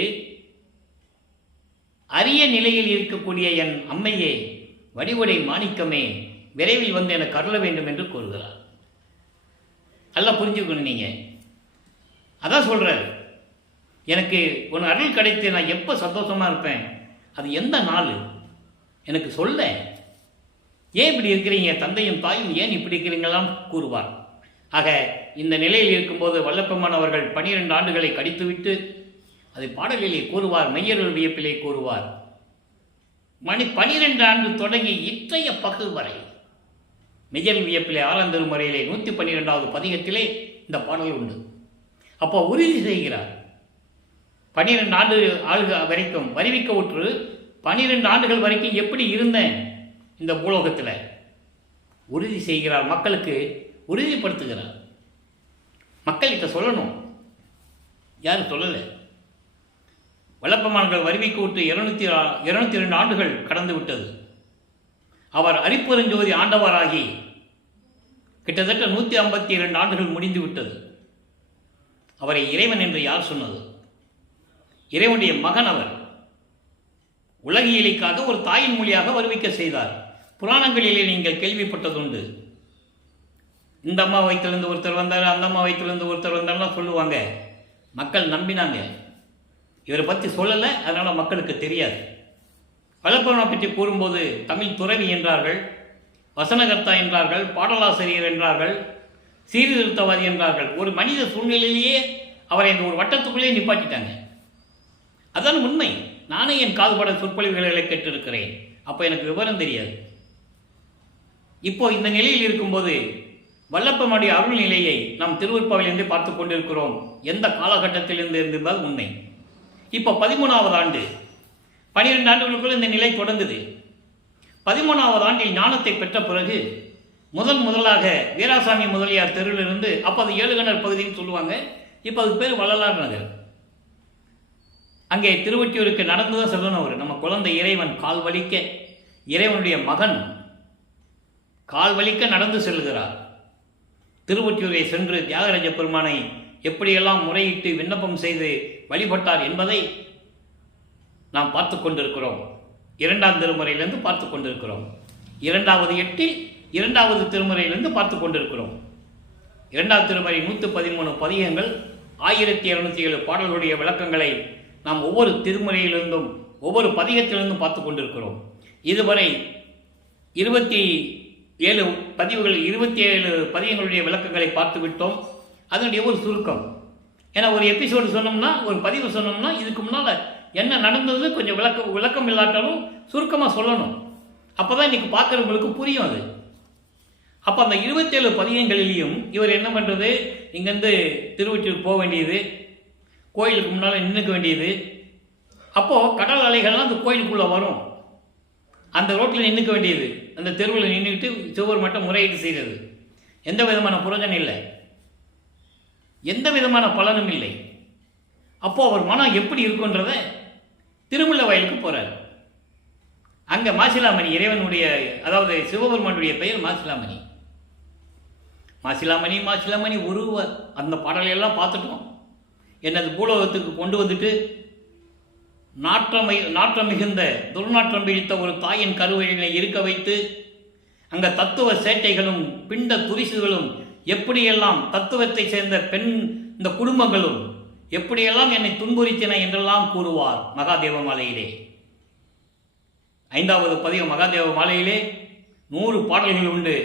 அரிய நிலையில் இருக்கக்கூடிய என் அம்மையே, வடிவுடை மாணிக்கமே, விரைவில் வந்து எனக்கு அருள வேண்டும் என்று கூறுகிறார். நல்லா புரிஞ்சுக்கணும். நீங்கள் அதான் சொல்கிறார், எனக்கு ஒரு அருள் கிடைத்து நான் எப்போ சந்தோஷமாக இருப்பேன், அது எந்த நாள் எனக்கு சொல்ல, ஏன் இப்படி இருக்கிறீங்க, தந்தையும் தாயும் ஏன் இப்படி இருக்கிறீங்களாம் கூறுவார். ஆக இந்த நிலையில் இருக்கும்போது வல்லப்பெருமான் அவர்கள் 12 ஆண்டுகளை கடித்துவிட்டு அதை பாடலிலே கூறுவார், மெய்யருள் வியப்பிலே கூறுவார். 12 ஆண்டு தொடங்கி இன்றைய பகல் வரை மெய்யருள் வியப்பிலே 6ஆம் திருமுறையிலே 112வது பதிகத்திலே இந்த பாடல் உண்டு. அப்போ உறுதி செய்கிறார், 12 ஆண்டு வரைக்கும் வருவிக்க உற்று 12 ஆண்டுகள் வரைக்கும் எப்படி இருந்தேன் இந்த பூலோகத்தில் உறுதி செய்கிறார். மக்களுக்கு உறுதிப்படுத்துகிறார். மக்கள்கிட்ட சொல்லணும், யாரும் சொல்லலை. வல்லப்பெருமான்கள் வருவிக்க விட்டு 202 ஆண்டுகள் கடந்து விட்டது. அவர் அரிப்பெருஞ்சோதி ஆண்டவராகி கிட்டத்தட்ட 152 ஆண்டுகள் முடிந்து விட்டது. அவரை இறைவன் என்று யார் சொன்னது? இறைவனுடைய மகன் அவர். உலகியலுக்காக ஒரு தாயின் மொழியாக வருவிக்க செய்தார். புராணங்களிலே நீங்கள் கேள்விப்பட்டதுண்டு. இந்த அம்மா வயிற்றிலிருந்து ஒருத்தர் வந்தார், அந்த அம்மா வயிற்றிலிருந்து ஒருத்தர் வந்தார்லாம் சொல்லுவாங்க. மக்கள் நம்பினாங்க. இவரை பற்றி சொல்லலை, அதனால் மக்களுக்கு தெரியாது. வல்லப்பெருமானை பற்றி கூறும்போது தமிழ் துறவி என்றார்கள், வசனகர்த்தா என்றார்கள், பாடலாசிரியர் என்றார்கள், சீர்திருத்தவாதி என்றார்கள். ஒரு மனித சூழ்நிலையிலேயே அவரை இந்த ஒரு வட்டத்துக்குள்ளே நிப்பாட்டிட்டாங்க. அதான் உண்மை. நானே என் காதுபட சொற்பொழிவுகளை கேட்டிருக்கிறேன். அப்போ எனக்கு விவரம் தெரியாது. இப்போ இந்த நிலையில் இருக்கும்போது வல்லப்பெருமானுடைய அருள் நிலையை நாம் திருவருட்பாவிலிருந்து பார்த்து கொண்டிருக்கிறோம். எந்த காலகட்டத்திலிருந்து இருந்திருந்தால் உண்மை. இப்போ 13வது ஆண்டு, 12 ஆண்டுகளுக்குள் இந்த நிலை தொடங்குது. 13வது ஆண்டில் ஞானத்தை பெற்ற பிறகு முதலாக வீராசாமி முதலியார் தெருவிலிருந்து, அப்போ அது ஏழுகணர் பகுதின்னு சொல்லுவாங்க, இப்போ அதுக்கு பேர் வள்ளலார் நகர். அங்கே திருவொற்றியூருக்கு நடந்துதான் செல்லணும். அவர் நம்ம குழந்தை இறைவன் கால் வலிக்க, இறைவனுடைய மகன் கால் வலிக்க நடந்து செல்கிறார். திருவொற்றியூரை சென்று தியாகராஜ பெருமானை எப்படியெல்லாம் முறையிட்டு விண்ணப்பம் செய்து வழிபட்டார் என்பதை நாம் பார்த்து கொண்டிருக்கிறோம். 2ஆம் திருமுறையிலிருந்து பார்த்து கொண்டிருக்கிறோம். 2வது 8 2வது திருமுறையிலிருந்து பார்த்து கொண்டிருக்கிறோம். 2ஆம் திருமுறை 113 பதிகங்கள், 1207 பாடல்களுடைய விளக்கங்களை நாம் ஒவ்வொரு திருமுறையிலிருந்தும் ஒவ்வொரு பதிகத்திலிருந்தும் பார்த்து கொண்டிருக்கிறோம். இதுவரை 27 பதிவுகள், 27 பதிகங்களுடைய விளக்கங்களை பார்த்து விட்டோம். அதனுடைய ஒரு சுருக்கம். ஏன்னா ஒரு எபிசோடு சொன்னோம்னா, ஒரு பதிவு சொன்னோம்னா, இதுக்கு முன்னால் என்ன நடந்தது கொஞ்சம் விளக்கம் இல்லாட்டாலும் சுருக்கமாக சொல்லணும். அப்போ தான் இன்றைக்கி பார்க்குறவங்களுக்கு புரியும் அது. அப்போ அந்த 27 பதிகங்களிலையும் இவர் என்ன பண்ணுறது, இங்கேருந்து திருவொற்றியூர் போக வேண்டியது, கோயிலுக்கு முன்னால் நின்றுக்க வேண்டியது. அப்போது கடல் அலைகள்லாம் அந்த கோயிலுக்குள்ளே வரும். அந்த ரோட்டில் நின்றுக்க வேண்டியது, அந்த தெருவில் நின்றுக்கிட்டு சிவர் மட்டும் முறையீடு செய்கிறது. எந்த விதமான புரோஜனம் இல்லை, எந்த விதமான பலனும் இல்லை. அப்போது அவர் மனம் எப்படி இருக்குன்றத திருமுல்லை வயலுக்கு போகிறார். அங்கே மாசிலாமணி இறைவனுடைய, அதாவது சிவபெருமானுடைய பெயர் மாசிலாமணி. மாசிலாமணி மாசிலாமணி ஒருவர். அந்த பாடலையெல்லாம் பார்த்துட்டோம். என்னது பூலோகத்துக்கு கொண்டு வந்துட்டு நாற்றம் மிகுந்த துர்நாற்றம் பிடித்த ஒரு தாயின் கருவறையினை இருக்க வைத்து, அங்கே தத்துவ சேட்டைகளும் பிண்ட துரிசுகளும் எப்படியெல்லாம் தத்துவத்தை சேர்ந்த பெண் இந்த குடும்பங்களும் எப்படியெல்லாம் என்னை துன்புறுத்தின என்றெல்லாம் கூறுவார் மகாதேவ மாலையிலே. 5வது பதிவு மகாதேவ மாலையிலே 100 பாடல்கள் உண்டு.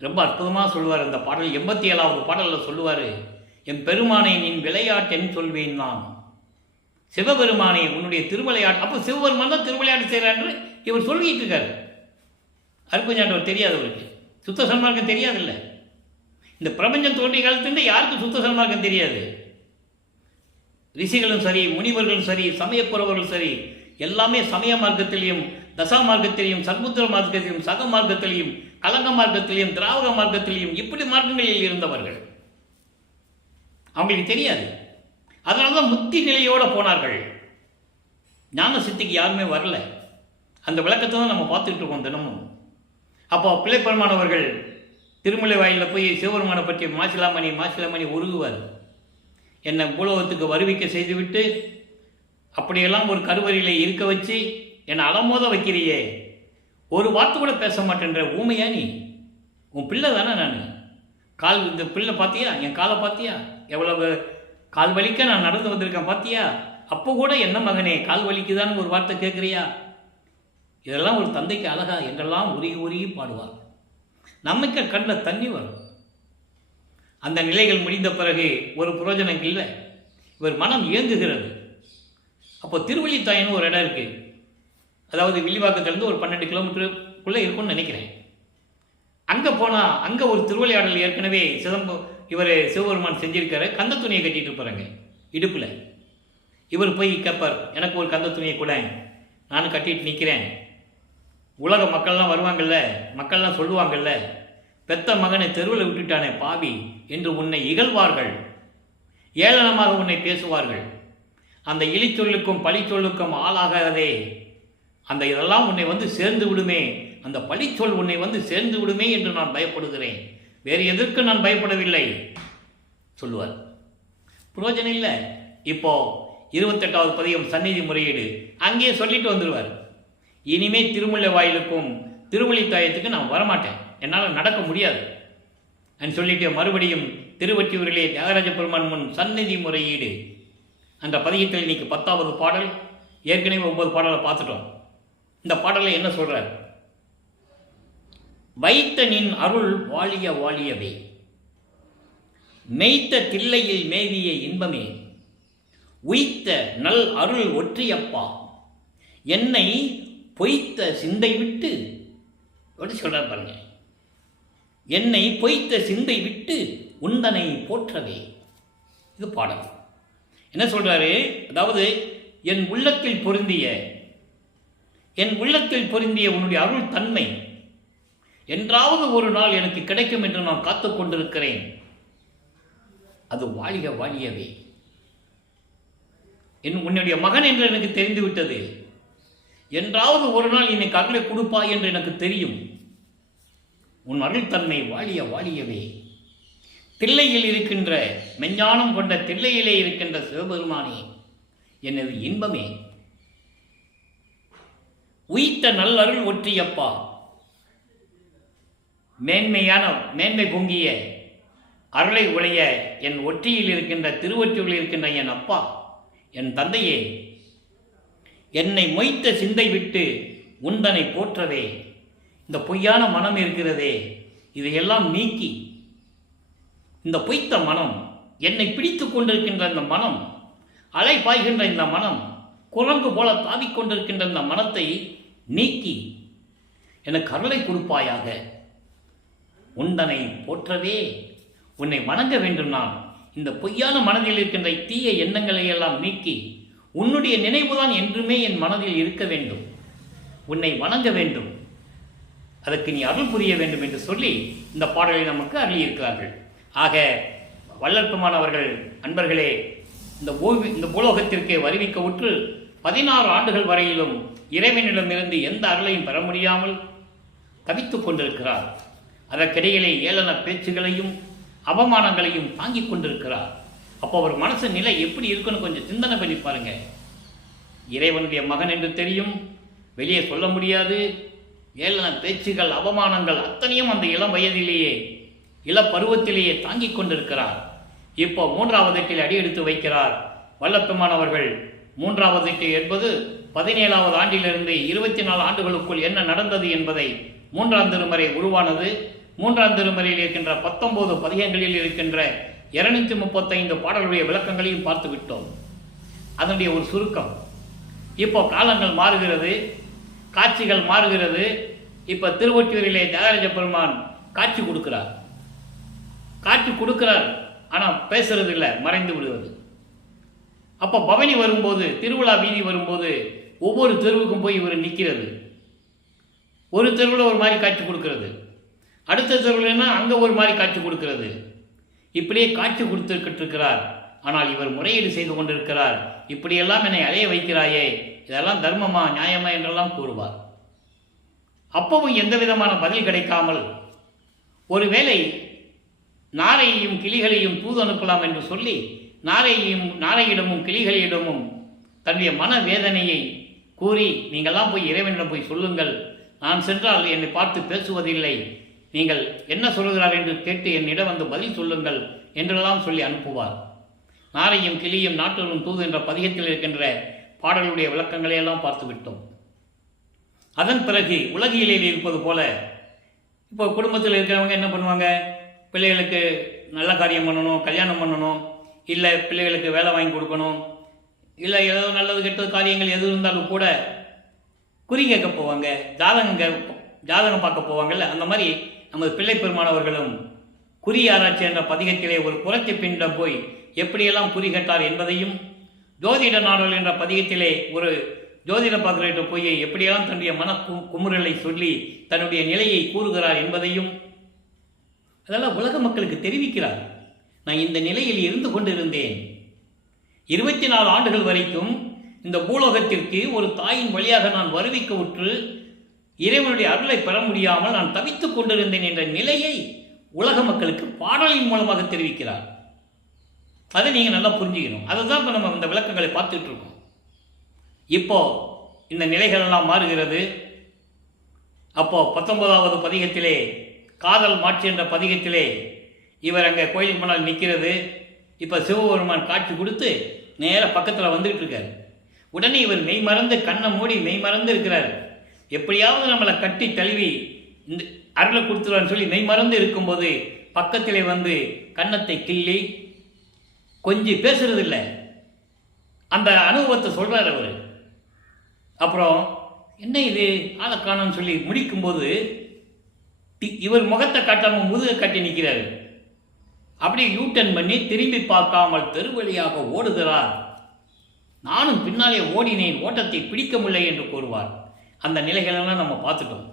ரொம்ப அற்புதமாக சொல்லுவார். அந்த பாடல் 87வது பாடலில் சொல்லுவார், என் பெருமானை நின் விளையாட்டென்னு சொல்வேன் நான். சிவபெருமானை உன்னுடைய திருவிளையாட்டு. அப்போ சிவபெருமான் தான் திருவிளையாட்டு செய்கிறான்னு இவர் சொல்லிட்டு இருக்காரு. அருப்புஞ்சாண்டவர் தெரியாதவருக்கு, சுத்த சன்மார்க்கம் தெரியாதில்லை. இந்த பிரபஞ்சம் தோன்றிய காலத்துலேருந்து யாருக்கும் சுத்த சன்மார்க்கம் தெரியாது. ரிஷிகளும் சரி, முனிவர்களும் சரி, சமயப்புறவர்களும் சரி, எல்லாமே சமய மார்க்கத்திலையும் தசா மார்க்கத்திலையும் சர்முத்திர மார்க்கத்திலையும் சக மார்க்கத்திலையும் கலங்க மார்க்கத்திலையும் திராவக மார்க்கத்திலையும் இப்படி மார்க்கங்களில் இருந்தவர்கள். அவங்களுக்கு தெரியாது. அதனால தான் முத்தி நிலையோடு போனார்கள். ஞான சித்திக்கு யாருமே வரல. அந்த விளக்கத்தை தான் நம்ம பார்த்துக்கிட்டு இருக்கோம் தினமும். அப்போ பிள்ளைப்பெருமானவர்கள் திருமுல்லை வாயிலில் போய் சிவபெருமானை பற்றி மாசிலாமணி மாசிலாமணி உருகுவார். என்னை பூலோகத்துக்கு வருவிக்க செய்துவிட்டு அப்படியெல்லாம் ஒரு கருவறையில் இருக்க வச்சு என்னை அலமோத வைக்கிறியே, ஒரு வார்த்தை கூட பேச மாட்டேன்ற ஊமையா நீ? உன் பிள்ளை தானே நான். இந்த பிள்ளை பார்த்தியா? என் காலை பார்த்தியா? எவ்வளவு கால் வலிக்க நான் நடந்து வந்திருக்கேன் பார்த்தியா? அப்போ கூட என்ன மகனே கால் வலிக்குதான்னு ஒரு வார்த்தை கேட்குறியா? இதெல்லாம் ஒரு தந்தைக்கு அழகா என்றெல்லாம் உருகி உருகி பாடுவார். நமக்கு கண்ணில் தண்ணி வரும். அந்த நிலைகள் முடிந்த பிறகு ஒரு புரோஜனம் இல்லை. இவர் மனம் இயங்குகிறது. அப்போ திருவள்ளித்தாயின்னு ஒரு இடம் இருக்குது. அதாவது வில்லிவாக்கத்திலேருந்து ஒரு 12 கிலோமீட்டருக்குள்ளே இருக்கும்னு நினைக்கிறேன். அங்கே போனால் அங்கே ஒரு திருவிளையாடல் ஏற்கனவே இவர் சிவபெருமான் செஞ்சிருக்காரு. கந்த துணியை கட்டிட்டு இருப்பாருங்க இடுப்பில். இவர் போய் கேட்பார், எனக்கு ஒரு கந்த துணியை கூட, நானும் கட்டிட்டு நிற்கிறேன். உலக மக்கள்லாம் வருவாங்கள்ல, மக்கள்லாம் சொல்லுவாங்கள்ல, பெத்த மகனை தெருவில் விட்டுட்டானே பாவி என்று உன்னை இகழ்வார்கள், ஏளனமாக உன்னை பேசுவார்கள். அந்த இழிச்சொல்லுக்கும் பழிச்சொல்லுக்கும் ஆளாகாதே, அந்த இதெல்லாம் உன்னை வந்து சேர்ந்து விடுமே, அந்த பழிச்சொல் உன்னை வந்து சேர்ந்து விடுமே என்று நான் பயப்படுகிறேன், வேறு எதற்கு நான் பயப்படவில்லை சொல்லுவார். புரோஜனம் இல்லை. இப்போ 28வது பதிகம் சந்நிதி முறையீடு அங்கேயே சொல்லிட்டு வந்துடுவார். இனிமே திருமுல்லை வாயிலுக்கும் திருவள்ளித்தாயத்துக்கு நான் வரமாட்டேன், என்னால் நடக்க முடியாது అని சொல்லிட்டு மறுபடியும் திருவொற்றியூரிலே தியாகராஜ பெருமான் முன் சந்நிதி முறையீடு அந்த பதிகத்தில் இன்னைக்கு 10வது பாடல். ஏற்கனவே 9 பாடலை பார்த்துட்டோம். இந்த பாடலை என்ன சொல்றார்? வைத்த நின் அருள் வாழிய வாழியவே, மெய்த்த தில்லையில் மேவிய இன்பமே, உய்த்த நல் அருள் ஒற்றியப்பா, என்னை பொய்த்த சிந்தை விட்டு சொல்றார் பாருங்க. என்னை பொய்த்த சிந்தை விட்டு உந்தனை போற்றவே. இது பாடல். என்ன சொல்றாரு? அதாவது என் உள்ளத்தில் பொருந்திய உன்னுடைய அருள் தன்மை என்றாவது ஒரு நாள் எனக்கு கிடைக்கும் என்று நான் காத்துக் கொண்டிருக்கிறேன். அது வாழிய வாழியவே. உன்னுடைய மகன் என்று எனக்கு தெரிந்து விட்டது. என்றாவது ஒரு நாள் இன்னைக்கு அருளை கொடுப்பாய் என்று எனக்கு தெரியும். உன் அருள் தன்மை வாழிய வாழியவே. தில்லையில் இருக்கின்ற மெஞ்ஞானம் கொண்ட தில்லையிலே இருக்கின்ற சிவபெருமானே, எனது இன்பமே, உய்த்த நல்லருள் ஒற்றியப்பா, மேன்மை பொங்கிய அருளை உடைய என் ஒற்றியில் இருக்கின்ற திருவொற்றியில் இருக்கின்ற என் அப்பா, என் தந்தையே, என்னை மொய்த்த சிந்தை விட்டு உந்தனை போற்றவே. இந்த பொய்யான மனம் இருக்கிறதே, இதையெல்லாம் நீக்கி இந்த பொய்த்த மனம், என்னை பிடித்து கொண்டிருக்கின்ற இந்த மனம், அலை பாய்கின்ற இந்த மனம், குரங்கு போல தாவிக்கொண்டிருக்கின்ற இந்த மனத்தை நீக்கி எனக்கு அருளை கொடுப்பாயாக. உந்தனை போற்றவே, உன்னை வணங்க வேண்டும். நான் இந்த பொய்யான மனதில் இருக்கின்ற தீய எண்ணங்களை எல்லாம் நீக்கி உன்னுடைய நினைவுதான் என்றுமே என் மனதில் இருக்க வேண்டும். உன்னை வணங்க வேண்டும், அதற்கு நீ அருள் புரிய வேண்டும் என்று சொல்லி இந்த பாடலை நமக்கு அருளியிருக்கிறார்கள். ஆக வள்ளற்பெருமான் அவர்கள் அன்பர்களே, இந்த பூலோகத்திற்கே வருவிக்க உற்று 16 ஆண்டுகள் வரையிலும் இறைவனிடமிருந்து எந்த அருளையும் பெற முடியாமல் தவித்துக் கொண்டிருக்கிறார். அதற்கிடையிலே ஏளன பேச்சுகளையும் அவமானங்களையும் தாங்கிக் கொண்டிருக்கிறார். அப்போ அவர் மனசு நிலை எப்படி இருக்குன்னு கொஞ்சம் சிந்தனை பண்ணி பாருங்க. இறைவனுடைய மகன் என்று தெரியும், வெளியே சொல்ல முடியாது. ஏளன பேச்சுகள் அவமானங்கள் அத்தனையும் அந்த இளம் வயதிலேயே இளப்பருவத்திலேயே தாங்கிக் கொண்டிருக்கிறார். இப்போ 3வது எட்டில் அடி எடுத்து வைக்கிறார் வள்ளற்பெருமான் அவர்கள். 3வது எட்டு என்பது 17வது ஆண்டிலிருந்து 24 ஆண்டுகளுக்குள் என்ன நடந்தது என்பதை 3ஆம் திருமுறை உருவானது. 3ஆம் திருமுறையில் இருக்கின்ற 19 பதிகங்களில் இருக்கின்ற 235 பாடல்களுடைய விளக்கங்களையும் பார்த்து விட்டோம். அதனுடைய ஒரு சுருக்கம். இப்போ காலங்கள் மாறுகிறது, காட்சிகள் மாறுகிறது. இப்போ திருவொற்றியூரிலே தியாகராஜ பெருமான் காட்சி கொடுக்கிறார். ஆனால் பேசுறது இல்லை, மறைந்து விடுவது. அப்போ பவனி வரும்போது, திருவிழா வீதி வரும்போது ஒவ்வொரு தெருவுக்கும் போய் இவர் நிற்கிறது. ஒரு தெருவில் ஒரு மாதிரி காட்சி கொடுக்கிறது, அடுத்த தெருவுலன்னா அங்கே ஒரு மாதிரி காட்சி கொடுக்கிறது. இப்படியே காட்சி கொடுத்துக்கிட்டு இருக்கிறார். ஆனால் இவர் முறையீடு செய்து கொண்டிருக்கிறார். இப்படியெல்லாம் என்னை அலைய வைக்கிறாயே, இதெல்லாம் தர்மமா நியாயமா என்றெல்லாம் கூறுவார். அப்பவும் எந்த விதமான பதில் கிடைக்காமல் ஒருவேளை நாரையையும் கிளிகளையும் தூது அனுப்பலாம் என்று சொல்லி நாரையிடமும் கிளிகளிடமும் தன்னுடைய மன வேதனையை கூறி, நீங்கள்லாம் போய் இறைவனிடம் போய் சொல்லுங்கள், நான் சென்றால் என்னை பார்த்து பேசுவதில்லை, நீங்கள் என்ன சொல்கிறார் என்று கேட்டு என்னிடம் வந்து பதில் சொல்லுங்கள் என்றெல்லாம் சொல்லி அனுப்புவார். நாரையும் கிளியும் நாட்டரும் தூது என்ற பதிகத்தில் இருக்கின்ற பாடலுடைய விளக்கங்களை எல்லாம் பார்த்து விட்டோம். அதன் பிறகு உலகியலில் இருப்பது போல இப்போ குடும்பத்தில் இருக்கிறவங்க என்ன பண்ணுவாங்க, பிள்ளைகளுக்கு நல்ல காரியம் பண்ணணும், கல்யாணம் பண்ணணும், இல்லை பிள்ளைகளுக்கு வேலை வாங்கி கொடுக்கணும், இல்லை ஏதோ நல்லது கெட்டது காரியங்கள் எது இருந்தாலும் கூட குறி கேட்க போவாங்க, ஜாதகம் பார்க்க போவாங்கல்ல. அந்த மாதிரி நமது பிள்ளை பெருமானவர்களும் குறி ஆராய்ச்சி என்ற பதிகத்திலே ஒரு புறத்தை பின்னிடம் போய் எப்படியெல்லாம் குறி கேட்டார் என்பதையும், ஜோதிட நாடல் என்ற பதிகத்திலே ஒரு ஜோதிட பார்க்கிறவர்கிட்ட போய் எப்படியெல்லாம் தன்னுடைய மன குமுறலை சொல்லி தன்னுடைய நிலையை கூறுகிறார் என்பதையும் அதெல்லாம் உலக மக்களுக்கு தெரிவிக்கிறார். நான் இந்த நிலையில் இருந்து கொண்டிருந்தேன். 24 ஆண்டுகள் வரைக்கும் இந்த பூலோகத்திற்கு ஒரு தாயின் வழியாக நான் வருவிக்க உற்று இறைவனுடைய அருளை பெற முடியாமல் நான் தவித்துக் கொண்டிருந்தேன் என்ற நிலையை உலக மக்களுக்கு பாடலின் மூலமாக தெரிவிக்கிறார். அதை நீங்கள் நல்லா புரிஞ்சுக்கணும். அதை தான் இப்போ நம்ம இந்த விளக்கங்களை பார்த்துட்டு இருக்கோம். இப்போ இந்த நிலைகள் எல்லாம் மாறுகிறது. அப்போ 19வது பதிகத்திலே காதல் மாட்சி என்ற பதிகத்திலே இவர் அங்கே கோயிலுக்கு முன்னால் நிற்கிறது. இப்போ சிவபெருமான் காட்சி கொடுத்து நேராக பக்கத்தில் வந்துகிட்டு இருக்காரு. உடனே இவர் மெய் மறந்து கண்ணை மூடி மெய் மறந்து இருக்கிறார். எப்படியாவது நம்மளை கட்டி தழுவி இந்த அருளை கொடுத்துருவான்னு சொல்லி மெய் மறந்து இருக்கும்போது பக்கத்திலே வந்து கன்னத்தை கிள்ளி கொஞ்சம் பேசுறது இல்லை, அந்த அனுபவத்தை சொல்கிறார் அவர். அப்புறம் என்ன இது ஆளை காணோன்னு சொல்லி முடிக்கும்போது இவர் முகத்தை காட்டாமல் முதுகை காட்டி நிற்கிறார். அப்படியே யூட்டன் பண்ணி திரும்பி பார்க்காமல் தெருவழியாக ஓடுகிறார். நானும் பின்னாலே ஓடினேன், ஓட்டத்தை பிடிக்க முடியலை என்று கூறுவார். அந்த நிலைகளெல்லாம் நம்ம பார்த்துட்டோம்,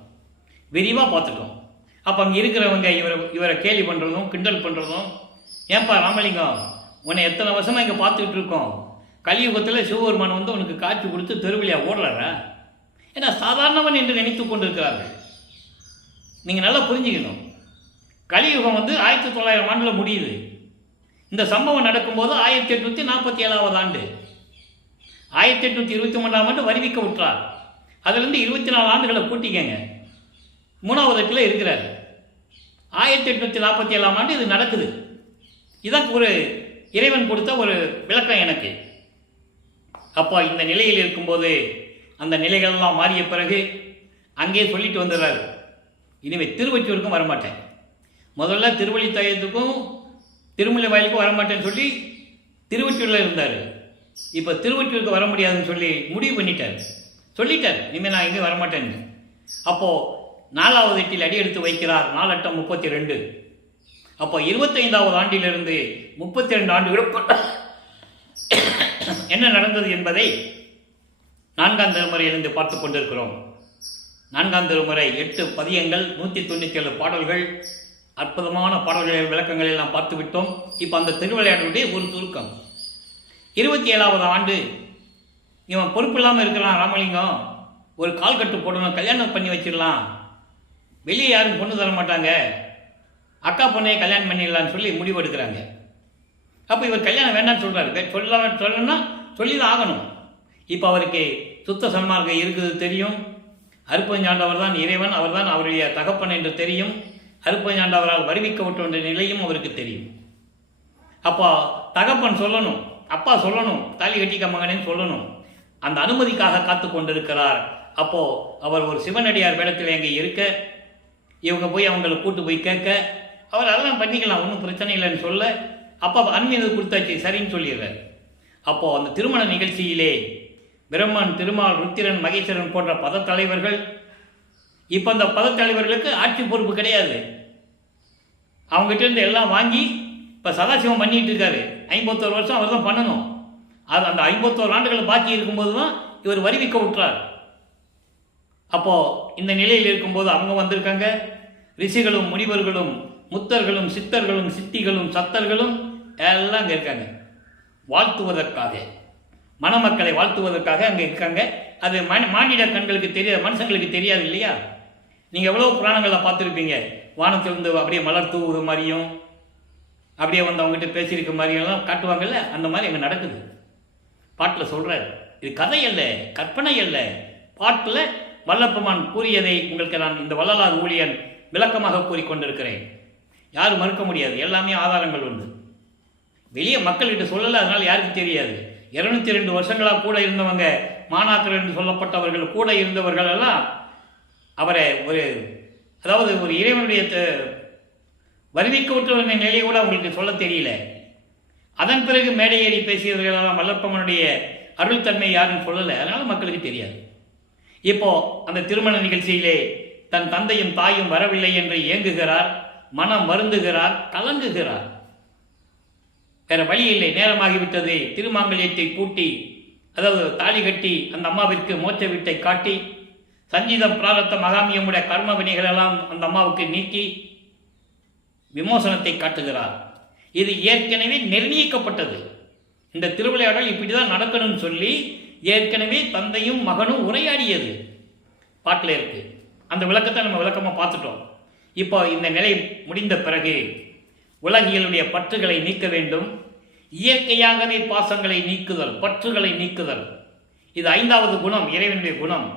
விரிவாக பார்த்துட்டோம். அப்போ அங்கே இருக்கிறவங்க இவரை கேலி பண்ணுறதும் கிண்டல் பண்ணுறதும், ஏன்பா ராமலிங்கம் உன்னை எத்தனை வருஷமாக இங்கே பார்த்துக்கிட்டு இருக்கோம், கலியுகத்தில் சிவபெருமான் வந்து உனக்கு காட்சி கொடுத்து தெருவழியாக ஓடுறாரா? ஏன்னா சாதாரணவன் என்று நினைத்து கொண்டிருக்கிறார்கள். நீங்கள் நல்லா புரிஞ்சுக்கணும். கலியுகம் வந்து 1900 ஆண்டில் முடியுது. இந்த சம்பவம் நடக்கும்போது 1847வது ஆண்டு, 1823ஆம் ஆண்டு வருவிக்க விட்டார். அதுலேருந்து 24 ஆண்டுகளை கூட்டிக்கங்க, 3வது இடத்துல இருக்கிறார். 1847ஆம் ஆண்டு இது நடக்குது. இதான் ஒரு இறைவன் கொடுத்த ஒரு விளக்கம் எனக்கு. அப்போ இந்த நிலையில் இருக்கும்போது அந்த நிலைகளெல்லாம் மாறிய பிறகு அங்கே சொல்லிட்டு வந்துடுறாரு, இனிமேல் திருவொற்றியூருக்கும் வரமாட்டேன், முதல்ல திருவள்ளித்தாயத்துக்கும் திருமலை வயலுக்கும் வரமாட்டேன்னு சொல்லி திருவொற்றியூரில் இருந்தார். இப்போ திருவொற்றியூருக்கு வர முடியாதுன்னு சொல்லி முடிவு சொல்லிட்டார், இனிமேல் நான் எங்கேயும் வரமாட்டேன்னு. அப்போது 4வது எட்டில் அடி எடுத்து வைக்கிறார். 4×8 = 32. அப்போ 25வது ஆண்டிலிருந்து 32 ஆண்டுகளுக்கு என்ன நடந்தது என்பதை 4ஆம் திருமுறையிலிருந்து பார்த்து கொண்டிருக்கிறோம். 4ஆம் திருமுறை 8 பதியங்கள், 197 பாடல்கள், அற்புதமான பாடல்கள் விளக்கங்களை எல்லாம் பார்த்து விட்டோம். இப்போ அந்த திருவிளையாடலுடைய ஒரு சுருக்கம். 27வது ஆண்டு இவன் பொறுப்பு இல்லாமல் இருக்கிறான் ராமலிங்கம், ஒரு கால் கட்டு போடணும், கல்யாணம் பண்ணி வச்சிடலாம், வெளியே யாரும் பொண்ணு தர மாட்டாங்க, அக்கா பொண்ணையை கல்யாணம் பண்ணிடலான்னு சொல்லி முடிவு எடுக்கிறாங்க. அப்போ இவர் கல்யாணம் வேண்டாம்னு சொல்கிறார். சொல்லணும்னா சொல்லி தான் ஆகணும். இப்போ அவருக்கு சுத்த சன்மார்க்கம் இருக்குது தெரியும். அருப்பஞ்சாண்டவர் தான் இறைவன், அவர் தான் அவருடைய தகப்பன் என்று தெரியும். அருப்பஞ்சாண்டவரால் வருவிக்க விட்ட என்ற நிலையும் அவருக்கு தெரியும். அப்போ தகப்பன் சொல்லணும், அப்பா சொல்லணும், தாலி கட்டிக்க மகனேன்னு சொல்லணும். அந்த அனுமதிக்காக காத்து கொண்டிருக்கிறார். அப்போது அவர் ஒரு சிவனடியார் வேடத்தில் எங்கே இருக்க, இவங்க போய் அவங்களை கூட்டு போய் கேட்க, அவர் அதெல்லாம் பண்ணிக்கலாம், ஒன்றும் பிரச்சனை இல்லைன்னு சொல்ல, அப்போ அன்மீது கொடுத்தாச்சு, சரின்னு சொல்லிடுறார். அப்போது அந்த திருமண நிகழ்ச்சியிலே பிரம்மன், திருமால், ருத்திரன், மகேஸ்வரன் போன்ற பதத்தலைவர்கள், இப்போ அந்த பதத்தலைவர்களுக்கு ஆட்சி பொறுப்பு கிடையாது. அவங்ககிட்ட இருந்து எல்லாம் வாங்கி இப்போ சதாசிவம் பண்ணிட்டு இருக்காரு. 51 வருஷம் அவர் தான் பண்ணணும். அது அந்த 51 ஆண்டுகள் பாக்கி இருக்கும்போது தான் இவர் வருவிக்க விட்டுறார். அப்போது இந்த நிலையில் இருக்கும்போது அவங்க வந்திருக்காங்க. ரிஷிகளும் முனிவர்களும் முத்தர்களும் சித்தர்களும் சித்திகளும் சத்தர்களும் எல்லாம் அங்கே இருக்காங்க, வாழ்த்துவதற்காக, மணமக்களை வாழ்த்துவதற்காக அங்கே இருக்காங்க. அது மானிட கண்களுக்கு தெரியாது, மனுஷங்களுக்கு தெரியாது இல்லையா? நீங்கள் எவ்வளோ புராணங்களில் பார்த்துருப்பீங்க, வானத்திலிருந்து அப்படியே மலர் தூவுது மாதிரியும், அப்படியே வந்து அவங்ககிட்ட பேசியிருக்க மாதிரியெல்லாம் காட்டுவாங்கல்ல, அந்த மாதிரி அங்கே நடக்குது. பாட்டில் சொல்கிறார். இது கதை அல்ல, கற்பனை அல்ல. பாட்டில் வல்லப்பெருமான் கூறியதை உங்களுக்கு நான் இந்த வள்ளலார் ஊழியன் விளக்கமாக கூறிக்கொண்டிருக்கிறேன். யாரும் மறுக்க முடியாது, எல்லாமே ஆதாரங்கள் உண்டு. வெளியே மக்கள்கிட்ட சொல்லலை, அதனால் யாருக்கும் தெரியாது. 202 வருஷங்களாக கூட இருந்தவங்க, மாணாக்கர் என்று சொல்லப்பட்டவர்கள் கூட இருந்தவர்கள் எல்லாம் அவரை அதாவது ஒரு இறைவனுடைய வருவிக்க விட்டு நிலையை கூட அவங்களுக்கு சொல்ல தெரியல. அதன் பிறகு மேடை ஏறி பேசியவர்களெல்லாம் வல்லப்பெருமானுடைய அருள் தன்மை யாருன்னு சொல்லலை, அதனால் மக்களுக்கு தெரியாது. இப்போ அந்த திருமண நிகழ்ச்சியிலே தன் தந்தையும் தாயும் வரவில்லை என்று ஏங்குகிறார், மனம் வருந்துகிறார், கலங்குகிறார். வேற வழி இல்லை, நேரமாகிவிட்டது. திருமாங்கல்யத்தை பூட்டி, அதாவது தாலி கட்டி அந்த அம்மாவிற்கு மோட்ச வீட்டை காட்டி, சஞ்சீதம் பிராரத்த மகாமியமுடைய கர்ம வினைகளெல்லாம் அந்த அம்மாவுக்கு நீக்கி விமோசனத்தை காட்டுகிறார். இது ஏற்கனவே நிர்ணயிக்கப்பட்டது. இந்த திருவிளையாடல் இப்படிதான் நடக்கணும்னு சொல்லி ஏற்கனவே தந்தையும் மகனும் உரையாடியது பாட்டில் இருக்கு. அந்த விளக்கத்தை நம்ம விளக்கமாக பார்த்துட்டோம். இப்போ இந்த நிலை முடிந்த பிறகு உலகியலுடைய பற்றுகளை நீக்க வேண்டும். இயற்கையாகவே பாசங்களை நீக்குதல், பற்றுகளை நீக்குதல். இது 5வது குணம், இறைவனுடைய குணம்.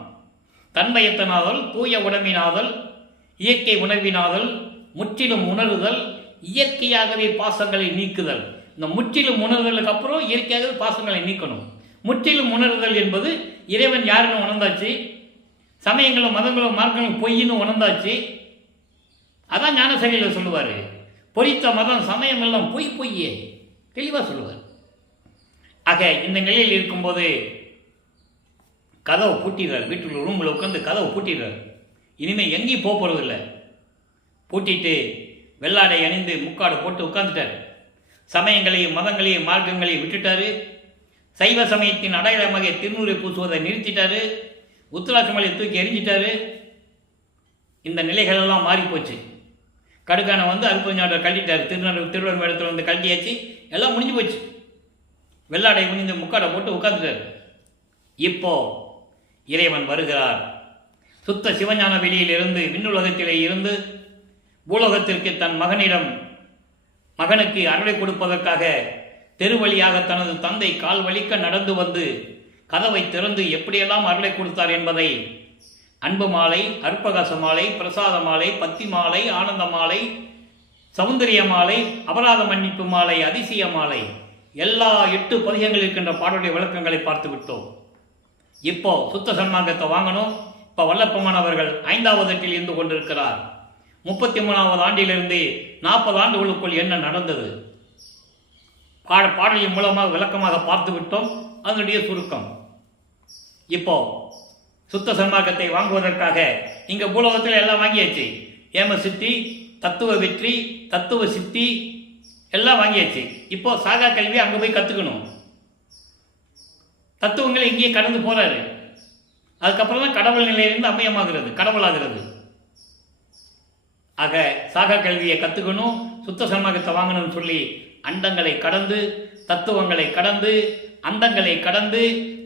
தன்மயத்தனாதல், தூய உடம்பினாதல், இயற்கை உணர்வினாதல், முற்றிலும் உணர்தல், இயற்கையாகவே பாசங்களை நீக்குதல். இந்த முற்றிலும் உணர்தலுக்கு அப்புறம் இயற்கையாகவே பாசங்களை நீக்கணும். முற்றிலும் உணர்தல் என்பது இறைவன் யாருன்னு உணர்ந்தாச்சு, சமயங்களும் மதங்களும் மார்க்கங்களும் பொய்ன்னு உணர்ந்தாச்சு. அதான் ஞானசரியில் சொல்லுவார், பொறித்த மதம் சமயம் எல்லாம் பொய்யே தெளிவாக சொல்லுவார். ஆக இந்த நிலையில் இருக்கும்போது கதவை பூட்டிடுறார். வீட்டுக்குள்ள ரூமில் உட்காந்து கதவை பூட்டிடுறார். இனிமேல் எங்கேயும் போக போகிறதில்லை. பூட்டிட்டு வெள்ளாடை அணிந்து முக்காடு போட்டு உட்காந்துட்டார். சமயங்களையும் மதங்களையும் மார்க்கங்களையும் விட்டுட்டாரு. சைவ சமயத்தின் அடையாளமாக திருநூரை பூசுவதை நிறுத்திட்டாரு. உத்தராட்சமலையை தூக்கி எரிஞ்சிட்டாரு. இந்த நிலைகளெல்லாம் மாறிப்போச்சு. கடுக்கான வந்து அருப்பஞ்சாண்டை கழட்டிட்டார். திருவள்ளுவர் இடத்துல வந்து கழட்டியாச்சு, எல்லாம் முடிஞ்சு போச்சு. வெள்ளாடை முடிந்து முக்காடை போட்டு உட்காந்துட்டார். இப்போ இறைவன் வருகிறார். சுத்த சிவஞான வெளியிலிருந்து, விண்ணுலகத்திலே இருந்து பூலோகத்திற்கு தன் மகனுக்கு அருளை கொடுப்பதற்காக தெருவழியாக தனது தந்தை கால் வலிக்க நடந்து வந்து கதவை திறந்து எப்படியெல்லாம் அருளை கொடுத்தார் என்பதை அன்பு மாலை, அற்பகாச மாலை, பிரசாத மாலை, பத்தி மாலை, ஆனந்த மாலை, சௌந்தரிய மாலை, அபராத மன்னிப்பு மாலை, அதிசய மாலை, எல்லா 8 பதிகங்கள் இருக்கின்ற பாடலுடைய விளக்கங்களை பார்த்து விட்டோம். இப்போ சுத்த சன்மார்க்கத்தை வாங்கணும். இப்போ வல்லப்பெருமான் அவர்கள் 5வது எட்டில் இருந்து கொண்டிருக்கிறார். 33வது ஆண்டிலிருந்து 40 ஆண்டுகளுக்குள் என்ன நடந்தது பாடலின் மூலமாக விளக்கமாக பார்த்து விட்டோம். அதனுடைய சுருக்கம். இப்போ சுத்த சன்மார்க்கத்தை வாங்குவதற்காக இங்க பூலோகத்தில் எல்லாம் வாங்கியாச்சு. ஏம சித்தி, தத்துவ வெற்றி, தத்துவ சித்தி எல்லாம் வாங்கியாச்சு. இப்போ சாகா கல்வி அங்கே போய் கற்றுக்கணும். தத்துவங்களை இங்கேயே கடந்து போறாரு. அதுக்கப்புறம் தான் கடவுள் நிலையிலிருந்து அம்மையமாகிறது, கடவுளாகிறது. ஆக சாகா கல்வியை கற்றுக்கணும், சுத்த சன்மார்க்கத்தை வாங்கணும்னு சொல்லி அண்டங்களை கடந்து, தத்துவங்களை கடந்து, அண்டங்களை கடந்து,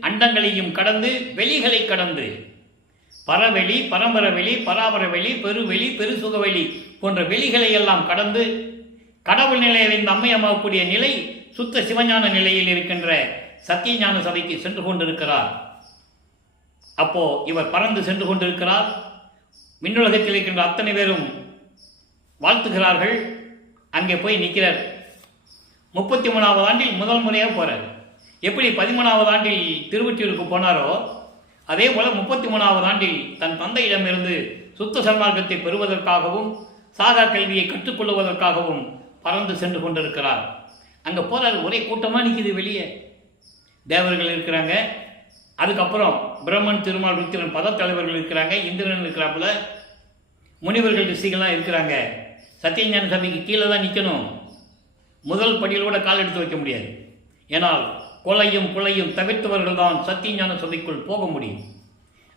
அண்டங்களையும் கடந்து, வெளிகளை கடந்து, பரவெளி, பரம்பரவெளி, பராபரவெளி, பெருவெளி, பெருசுகவெளி போன்ற வெளிகளை எல்லாம் கடந்து கடவுள் நிலையில் இந்த அம்மையமாகக்கூடிய நிலை சுத்த சிவஞான நிலையில் இருக்கின்ற சத்தியஞான சபைக்கு சென்று கொண்டிருக்கிறார். அப்போ இவர் பறந்து சென்று கொண்டிருக்கிறார். விண்ணுலகத்தில் இருக்கின்ற அத்தனை பேரும் வாழ்த்துகிறார்கள். அங்கே போய் நிற்கிறார். 33வது ஆண்டில் முதல் முறையாக போறார். எப்படி 13வது ஆண்டில் திருவொற்றியூருக்கு போனாரோ அதே போல 33வது ஆண்டில் தன் தந்தையிடமிருந்து சுத்த சன்மார்க்கத்தை பெறுவதற்காகவும் சாகா கல்வியை கற்றுக்கொள்வதற்காகவும் பறந்து சென்று கொண்டிருக்கிறார். அங்கே போறார். ஒரே கூட்டமாக நிற்கிது வெளியே. தேவர்கள் இருக்கிறாங்க, அதுக்கப்புறம் பிரம்மன், திருமால், ருத்திரன் பதத்தலைவர்கள் இருக்கிறாங்க, இந்திரன் இருக்கிறாப்புல, முனிவர்கள் ரிஷிகள்லாம் இருக்கிறாங்க. சத்தியஞான சபைக்கு கீழே தான் நிற்கணும். முதல் படியில் கூட கால் எடுத்து வைக்க முடியாது. ஏனால் கொலையும் புலையும் தவிர்த்தவர்கள் தான் சத்தியஞான சபைக்குள் போக முடியும்.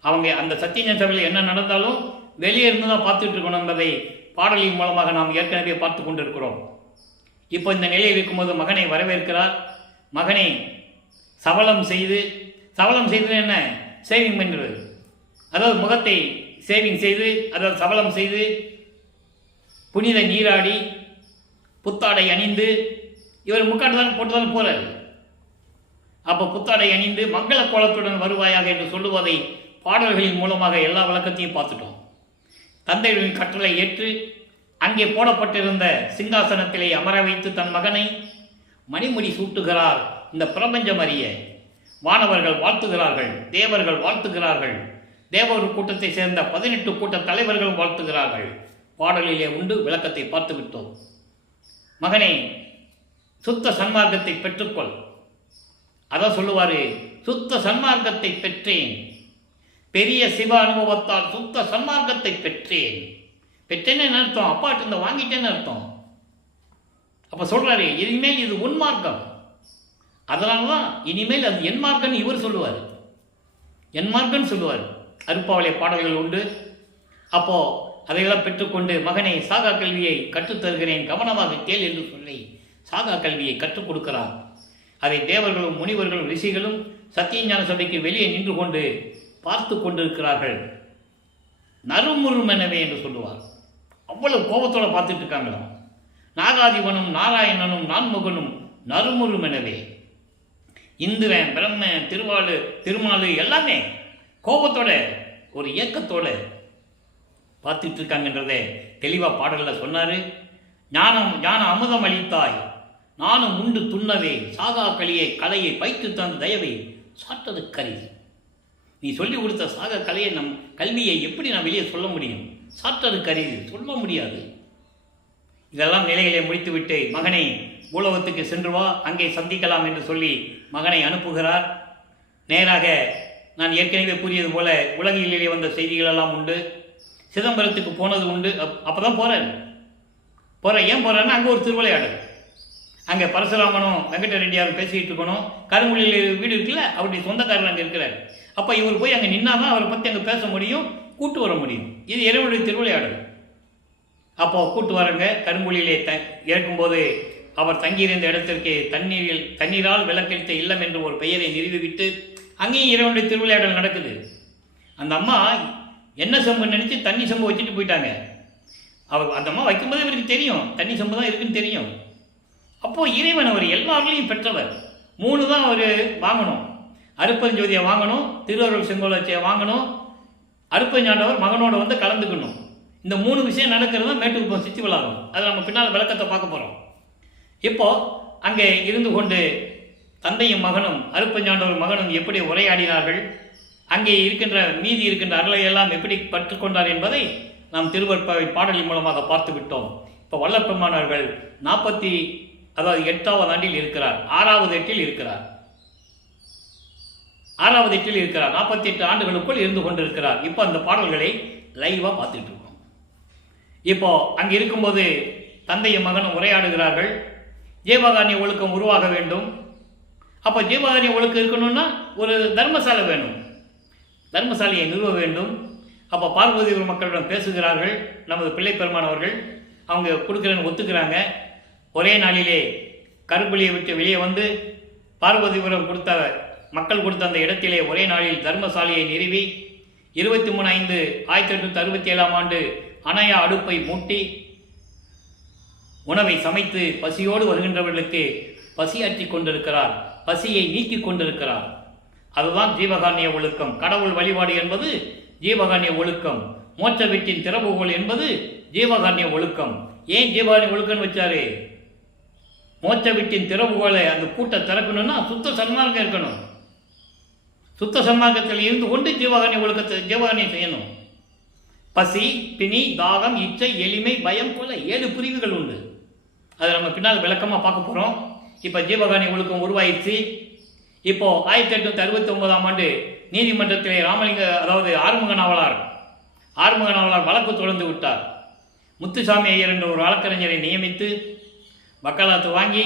அவங்க அந்த சத்தியஞான சபையில் என்ன நடந்தாலும் வெளியே இருந்து தான் பார்த்துட்டு இருக்கணும் என்பதை பாடலின் மூலமாக நாம் ஏற்கனவே பார்த்து கொண்டிருக்கிறோம். இப்போ இந்த நிலையில் இருக்கும்போது மகனை வரவேற்கிறார். மகனை சவலம் செய்து என்ன சேவிங் பண்ணுறது, அதாவது முகத்தை சேவிங் செய்து, அதாவது சவலம் செய்து புனித நீராடி புத்தாடை அணிந்து இவர் முக்காடு தான் போட்டு தான் போறாரு. அப்போ புத்தாடை அணிந்து மங்கள கோலத்துடன் வருவாயாக என்று சொல்லுவதை பாடல்களின் மூலமாக எல்லா விளக்கத்தையும் பார்த்துட்டோம். தந்தையின் கட்டளை ஏற்று அங்கே போடப்பட்டிருந்த சிங்காசனத்திலே அமர வைத்து தன் மகனை மணிமுடி சூட்டுகிறார். இந்த பிரபஞ்சம் அறிய வானவர்கள் வாழ்த்துகிறார்கள், தேவர்கள் வாழ்த்துகிறார்கள், தேவர் கூட்டத்தை சேர்ந்த 18 கூட்ட தலைவர்கள் வாழ்த்துகிறார்கள். பாடலிலே உண்டு, விளக்கத்தை பார்த்து விட்டோம். மகனே, சுத்த சன்மார்க்கத்தை பெற்றுக்கொள். அதான் சொல்லுவாரு, சுத்த சன்மார்க்கத்தை பெற்றேன், பெரிய சிவ அனுபவத்தால் சுத்த சன்மார்க்கத்தை பெற்றேன். பெற்றேன்னு அர்த்தம், அப்பாட்டு இந்த வாங்கிட்டேன்னு அர்த்தம். அப்ப சொல்றாரு, இனிமேல் இது உன் மார்க்கம். அதனாலதான் இனிமேல் அது என் மார்க்கம்னு இவர் சொல்லுவார், என் மார்க்கம்னு சொல்லுவார். அருப்பாவளை பாடல்கள் உண்டு. அப்போ அதையெல்லாம் பெற்றுக்கொண்டு மகனை சாகா கல்வியை கற்றுத்தருகிறேன், கவனமாக கேள் என்று சொல்லி சாகா கல்வியை கற்றுக் கொடுக்கிறார். அதை தேவர்களும் முனிவர்களும் ரிஷிகளும் சத்தியஞான சபைக்கு வெளியே நின்று கொண்டு பார்த்து கொண்டிருக்கிறார்கள். நறுமுறுமெனவே என்று சொல்லுவார். அவ்வளவு கோபத்தோட பார்த்துட்டு இருக்காங்களாம். நாகாதிபனும் நாராயணனும் நான்முகனும் நறுமுறுமெனவே, இந்திரன், பிரம்மன், திருமாலு எல்லாமே கோபத்தோட ஒரு இயக்கத்தோட பார்த்துட்டு இருக்காங்கன்றதை தெளிவாக பாடலில் சொன்னார். ஞான அமுதம் அளித்தாய், நானும் உண்டு துண்ணவே, சாகா கலையை பயிற்று தந்த தயவை சாட்டது கருதி. நீ சொல்லி கொடுத்த சாகா கலையை கல்வியை எப்படி நான் வெளியே சொல்ல முடியும்? சாட்டது கருதி சொல்ல முடியாது. இதெல்லாம் நிலைகளை முடித்துவிட்டு மகனை பூலோகத்துக்கு சென்று வா, அங்கே சந்திக்கலாம் என்று சொல்லி மகனை அனுப்புகிறார். நேராக நான் ஏற்கனவே கூறியது போல உலகிலே வந்த செய்திகளெல்லாம் உண்டு. சிதம்பரத்துக்கு போனது உண்டு. அப்போ தான் போகிறேன். ஏன் போகிறேன்னா அங்கே ஒரு திருவிளையாடல். அங்கே பரசுராமனும் வெங்கட ரெட்டியாரும் பேசிக்கிட்டு இருக்கணும். கருங்குழியில் வீடு இருக்குல்ல, அவருடைய சொந்தக்காரர் அங்கே இருக்கிறார். அப்போ இவர் போய் அங்கே நின்னாதான் அவரை பற்றி அங்கே பேச முடியும், கூட்டு வர முடியும். இது இறைவனுடைய திருவிளையாடல். அப்போது கூட்டு வரங்க. கருங்குழியிலே இறக்கும்போது அவர் தங்கியிருந்த இடத்திற்கு தண்ணீரால் விளக்கெடுத்த இல்லம் என்று ஒரு பெயரை நிறுவிவிட்டு அங்கேயும் இறைவனுடைய திருவிளையாடல் நடக்குது. அந்த அம்மா என்ன சம்பு நினச்சி தண்ணி சம்பு வச்சுட்டு போயிட்டாங்க. அந்த அம்மா வைக்கும்போது இவருக்கு தெரியும் தண்ணி சம்பு தான் இருக்குன்னு தெரியும். அப்போது இறைவன் அவர் எல்லாருலையும் பெற்றவர். 3 தான் அவர் வாங்கணும். அருப்பஞ்சோதியை வாங்கணும், திருவருள் செங்கோலச்சியை வாங்கணும், அருப்பஞ்சாண்டவர் மகனோட வந்து கலந்துக்கணும். இந்த 3 விஷயம் நடக்கிறது தான் மேட்டுக்குப்பம் சித்தி விழாகும். அதை நம்ம பின்னால் விளக்கத்தை பார்க்க போகிறோம். இப்போது அங்கே இருந்து கொண்டு தந்தையும் மகனும் அருப்பஞ்சாண்டவர் மகனும் எப்படி உரையாடினார்கள், அங்கே மீதி இருக்கின்ற அருளையெல்லாம் எப்படி கற்றுக்கொண்டார் என்பதை நாம் திருவருட்பாவை பாடலின் மூலமாக பார்த்து விட்டோம். இப்போ வல்லப்பெருமானவர்கள் 8வது ஆண்டில் இருக்கிறார். 6வது எட்டில் இருக்கிறார். 48 ஆண்டுகளுக்குள் இருந்து கொண்டிருக்கிறார். இப்போ அந்த பாடல்களை லைவாக பார்த்துட்டு இருக்கோம். இப்போ அங்கே இருக்கும்போது தந்தையும் மகனும் உரையாடுகிறார்கள். ஜீவகாருண்ய ஒழுக்கம் உருவாக வேண்டும். அப்போ ஜீவகாருண்ய ஒழுக்கம் இருக்கணும்னா ஒரு தர்மசாலை வேணும், தர்மசாலையை நிறுவ வேண்டும். அப்போ பார்வதிபுரம் மக்களிடம் பேசுகிறார்கள். நமது பிள்ளை பெருமான் அவர்கள் அவங்க கொடுக்குறேன்னு ஒத்துக்கிறாங்க. ஒரே நாளிலே கருங்குழியை விட்டு வெளியே வந்து பார்வதிபுரம் மக்கள் கொடுத்த அந்த இடத்திலே ஒரே நாளில் தர்மசாலையை நிறுவி 23/5/1867 ஆண்டு அணையா அடுப்பை மூட்டி உணவை சமைத்து பசியோடு வருகின்றவர்களுக்கு பசியாற்றி கொண்டிருக்கிறார், பசியை நீக்கி கொண்டிருக்கிறார். அதுதான் ஜீவகாருண்ய ஒழுக்கம். கடவுள் வழிபாடு என்பது ஜீவகாருண்ய ஒழுக்கம். மோட்ச வீட்டின் திறவுகோல் என்பது ஜீவகாருண்ய ஒழுக்கம். ஏன் ஜீவகாருண்ய ஒழுக்கம்னு வச்சாரு? மோட்ச வீட்டின் திறவுகோலை அந்த கூட்ட திறக்கணும்னா சுத்த சன்மார்க்கம் இருக்கணும். சுத்த சன்மார்க்கத்தில் இருந்து கொண்டு ஜீவகாருண்யம் செய்யணும். பசி, பிணி, தாகம், இச்சை, எளிமை, பயம் போல 7 பிரிவுகள் உண்டு. அதை நம்ம பின்னால் விளக்கமாக பார்க்க போகிறோம். இப்போ ஜீவகாருண்ய ஒழுக்கம் உருவாயிடுச்சு. இப்போ 1869 ஆண்டு நீதிமன்றத்திலே ஆறுமுக நாவலார் வழக்கு தொடர்ந்து விட்டார். முத்துசாமி ஐயர் என்ற ஒரு வழக்கறிஞரை நியமித்து வக்காலத்து வாங்கி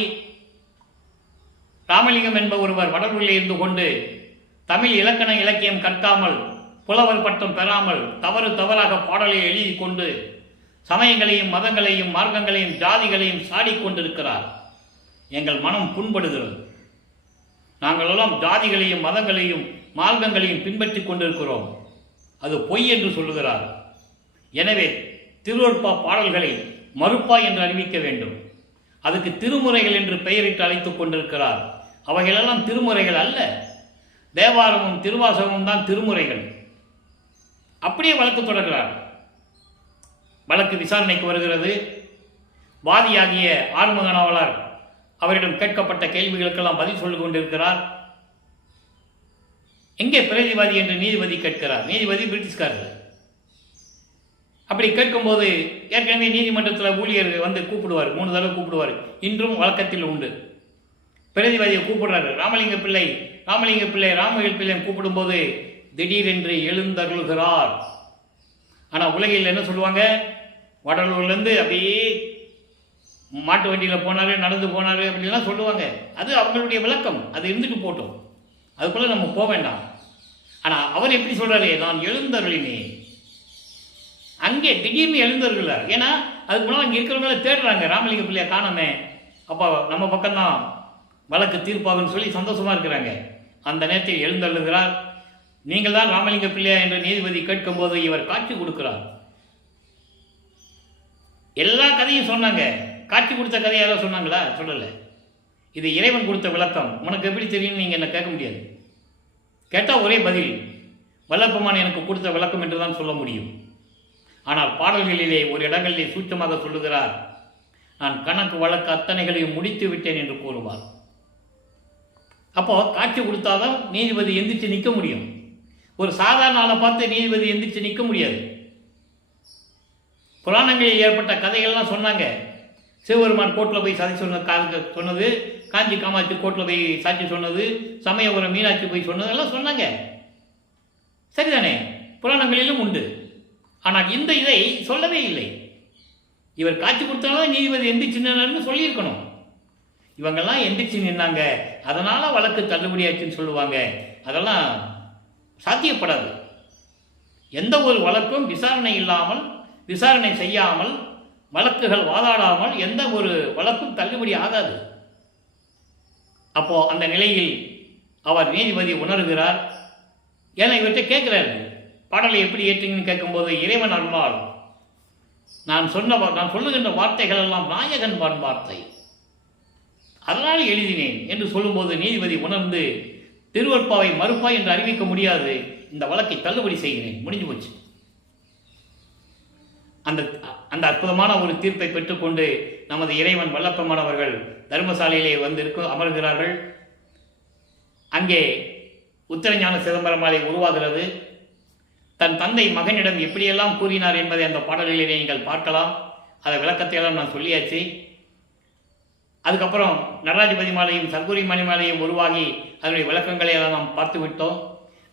ராமலிங்கம் என்ப ஒருவர் வடலூரில் இருந்து கொண்டு தமிழ் இலக்கண இலக்கியம் கற்காமல் புலவர் பட்டம் பெறாமல் தவறாக பாடலை எழுதி கொண்டு சமயங்களையும் மதங்களையும் மார்க்கங்களையும் ஜாதிகளையும் சாடிக்கொண்டிருக்கிறார். எங்கள் மனம் புண்படுகிறது. நாங்கள் எல்லாம் ஜாதிகளையும் மதங்களையும் மார்க்கங்களையும் பின்பற்றி கொண்டிருக்கிறோம், அது பொய் என்று சொல்லுகிறார். எனவே திருவருட்பா பாடல்களை மறுப்பா என்று அறிவிக்க வேண்டும். அதுக்கு திருமுறைகள் என்று பெயரிட்டு அழைத்துக் கொண்டிருக்கிறார். அவைகளெல்லாம் திருமுறைகள் அல்ல. தேவாரமும் திருவாசகமும் தான் திருமுறைகள். அப்படியே வழக்கு தொடர்கிறார். வழக்கு விசாரணைக்கு வருகிறது. வாதியாகிய ஆறுமுக நாவலர் அவரிடம் கேட்கப்பட்ட கேள்விகளுக்கெல்லாம் பதில் சொல்லிக் கொண்டிருக்கிறார். எங்கே பிரதிவாதி என்று நீதிபதி கேட்கிறார். நீதிபதி பிரிட்டிஷ்காரர். அப்படி கேட்கும்போது ஏற்கனவே நீதிமன்றத்தில் ஊழியர் வந்து கூப்பிடுவார், 3 தடவை கூப்பிடுவார். இன்றும் வழக்கத்தில் உண்டு. பிரதிவாதியை கூப்பிடுறாரு. ராமலிங்க பிள்ளை ராமவேல் பிள்ளை கூப்பிடும்போது திடீரென்று எழுந்தருளுகிறார். ஆனால் உலகில் என்ன சொல்லுவாங்க, வடலூர்லேருந்து அப்படியே மாட்டு வண்டியில் போனார், நடந்து போனார் அப்படின்லாம் சொல்லுவாங்க. அது அவங்களுடைய விளக்கம். அது இருந்துட்டு போட்டோம், அதுக்குள்ளே நம்ம போக வேண்டாம். ஆனால் அவர் எப்படி சொல்கிறாரு, நான் எழுந்தருளினேன். அங்கே திடீர்னு எழுந்தருளார். ஏன்னா அதுக்கு முன்னால் அங்கே இருக்கிறவங்கள தேடுறாங்க, ராமலிங்க பிள்ளையை காணாமே, அப்போ நம்ம பக்கம்தான் வழக்கு தீர்ப்பாகுன்னு சொல்லி சந்தோஷமாக இருக்கிறாங்க. அந்த நேரத்தில் எழுந்தருளுகிறார். நீங்கள் தான் ராமலிங்க பிள்ளையா என்று நீதிபதி கேட்கும்போது இவர் காட்சி கொடுக்கிறார். எல்லா கதையும் சொன்னாங்க. காட்சி கொடுத்த கதை யாராவது சொன்னாங்களா? சொல்லலை. இது இறைவன் கொடுத்த விளக்கம். உனக்கு எப்படி தெரியும் நீங்கள் என்ன கேட்க முடியாது. கேட்டால் ஒரே பதில், வல்லப்பெருமான் எனக்கு கொடுத்த விளக்கம் என்று தான் சொல்ல முடியும். ஆனால் பாடல்களிலே ஒரு இடங்களிலே சூட்சமாக சொல்லுகிறார், நான் கணக்கு வழக்கு அத்தனைகளையும் முடித்து விட்டேன் என்று கூறுவார். அப்போ காட்சி கொடுத்தாதான் நீதிபதி எந்திரிச்சு நிற்க முடியும். ஒரு சாதாரண ஆளை பார்த்து நீதிபதி எந்திரிச்சு நிற்க முடியாது. புராணங்களில் ஏற்பட்ட கதைகள்லாம் சொன்னாங்க. சிவபெருமான் கோர்ட்டில் போய் சாட்சி சொன்னது, காஞ்சி காமாட்சி கோர்ட்டில் போய் சாட்சி சொன்னது, சமயபுரம் மீனாட்சி போய் சொன்னதெல்லாம் சொன்னாங்க. சரிதானே? புராணங்களிலும் உண்டு. ஆனால் இந்த இதை சொல்லவே இல்லை. இவர் காட்சி கொடுத்தாலும் நீதிபதி எந்திரிச்சு நின்னார்னு சொல்லியிருக்கணும். இவங்கெல்லாம் எந்திரிச்சு நின்னாங்க, அதனால் வழக்கு தள்ளுபடியாச்சுன்னு சொல்லுவாங்க. அதெல்லாம் சாத்தியப்படாது. எந்த ஒரு வழக்கும் விசாரணை இல்லாமல், விசாரணை செய்யாமல், வழக்குகள் வாதாடாமல் எந்த ஒரு வழக்கும் தள்ளுபடி ஆகாது. அப்போ அந்த நிலையில் அவர் நீதிபதி உணர்கிறார். ஏன்னா இவர்கிட்ட கேட்கிறாரு, பாடலை எப்படி ஏற்றீங்கன்னு கேட்கும்போது, இறைவன் அருளால் நான் சொல்லுகின்ற வார்த்தைகள் எல்லாம் நாயகன் வார்த்தை, அதனால் எழுதினேன் என்று சொல்லும்போது நீதிபதி உணர்ந்து, திருவற்பாவை மறுப்பாய் என்று அறிவிக்க முடியாது, இந்த வழக்கை தள்ளுபடி செய்கிறேன், முடிஞ்சு போச்சு. அந்த அற்புதமான ஒரு தீர்ப்பை பெற்றுக்கொண்டு நமது இறைவன் வல்லப்பெருமான் அவர்கள் தர்மசாலையிலே வந்து அமர்கிறார்கள். அங்கே உத்தரஞான சிதம்பரமாலை உருவாகிறது. தன் தந்தை மகனிடம் எப்படியெல்லாம் கூறினார் என்பதை அந்த பாடலிலே நீங்கள் பார்க்கலாம். அதை விளக்கத்தையெல்லாம் நான் சொல்லியாச்சு. அதுக்கப்புறம் நடராஜபதி மாலையும் சர்க்குரி மணிமாலையும் உருவாகி அதனுடைய விளக்கங்களை எல்லாம் நாம் பார்த்து விட்டோம்.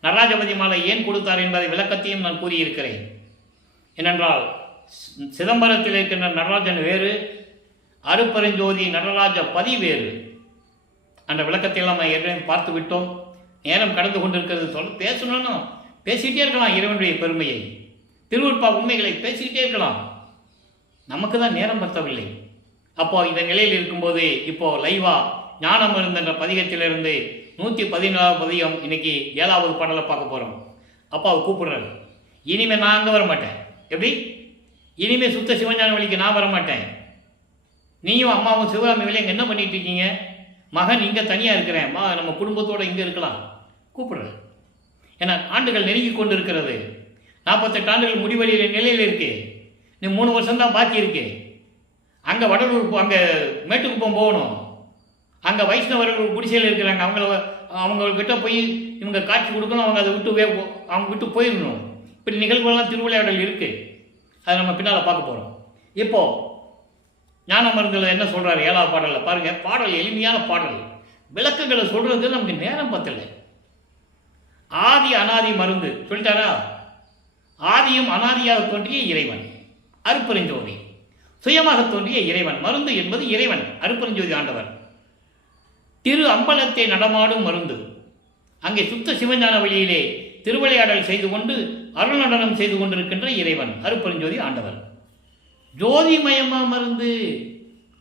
நடராஜபதி மாலை ஏன் கொடுத்தார் என்பதை விளக்கத்தையும் நான் கூறியிருக்கிறேன். ஏனென்றால் சிதம்பரத்தில் இருக்கின்ற நடராஜன் வேறு, அருப்பெருஞ்சோதி நடராஜ பதி வேறு. அந்த விளக்கத்தை எல்லாம் நான் ஏற்கனவே பார்த்து விட்டோம். நேரம் கடந்து கொண்டிருக்கிறது. பேசணும்னா பேசிக்கிட்டே இருக்கலாம். இறைவனுடைய பெருமையை, திருவருட்பா உண்மைகளை பேசிக்கிட்டே இருக்கலாம். நமக்கு தான் நேரம் பத்தவில்லை. அப்போ இந்த நிலையில் இருக்கும்போது இப்போ லைவா ஞானமருந்து என்ற பதிகத்திலிருந்து 114வது பதிகம், இன்னைக்கு 7வது பாடலை பார்க்க போகிறோம். அப்பாவை கூப்பிடுறாரு. இனிமேல் நான் அங்கே வரமாட்டேன். எப்படி? இனிமேல் சுத்த சிவஞான வழிக்கு நான் வரமாட்டேன். நீயும் அம்மாவும் சிவகாமி வேலை இங்கே என்ன பண்ணிட்டு இருக்கீங்க? மகன் இங்கே தனியாக இருக்கிறேன், நம்ம குடும்பத்தோடு இங்கே இருக்கலாம், கூப்பிடுறேன். ஏன்னா ஆண்டுகள் நெருங்கி கொண்டு இருக்கிறது. 48 ஆண்டுகள் முடிவடைகிற நிலையில் இருக்கு. நீ 3 வருஷம்தான் பாக்கி இருக்கு. அங்கே வடலூர், அங்கே மேட்டுக்குப்பம் போகணும். அங்கே வைஷ்ணவர்கள் குடிசையில் இருக்கிறாங்க. அவங்கக்கிட்ட போய் இவங்க காட்சி கொடுக்கணும். அவங்க அதை விட்டு போயிடணும். இப்படி நிகழ்வுகள்லாம் திருவிளையாடல் இருக்குது. அதை நம்ம பின்னால் பார்க்க போகிறோம். இப்போது ஞான மருந்தில் என்ன சொல்கிறார் 7வது பாடலில் பாருங்கள். பாடல் எளிமையான பாடல். விளக்குகளை சொல்கிறது நமக்கு நேரம் பத்தலை. ஆதி அனாதி மருந்து சொல்லிட்டாரா? ஆதியும் அனாதியாக தோன்றிய இறைவன் அருப்பெருஞ்சோதி, சுயமாக தோன்றிய இறைவன். மருந்து என்பது இறைவன் அருப்பெருஞ்சோதி ஆண்டவர். திரு அம்பலத்தை நடமாடும் மருந்து. அங்கே சுத்த சிவஞான வழியிலே திருவிளையாடல் செய்து கொண்டு அருள் நடனம் செய்து கொண்டிருக்கின்ற இறைவன் அருப்பெருஞ்சோதி ஆண்டவர். ஜோதிமயமா மருந்து,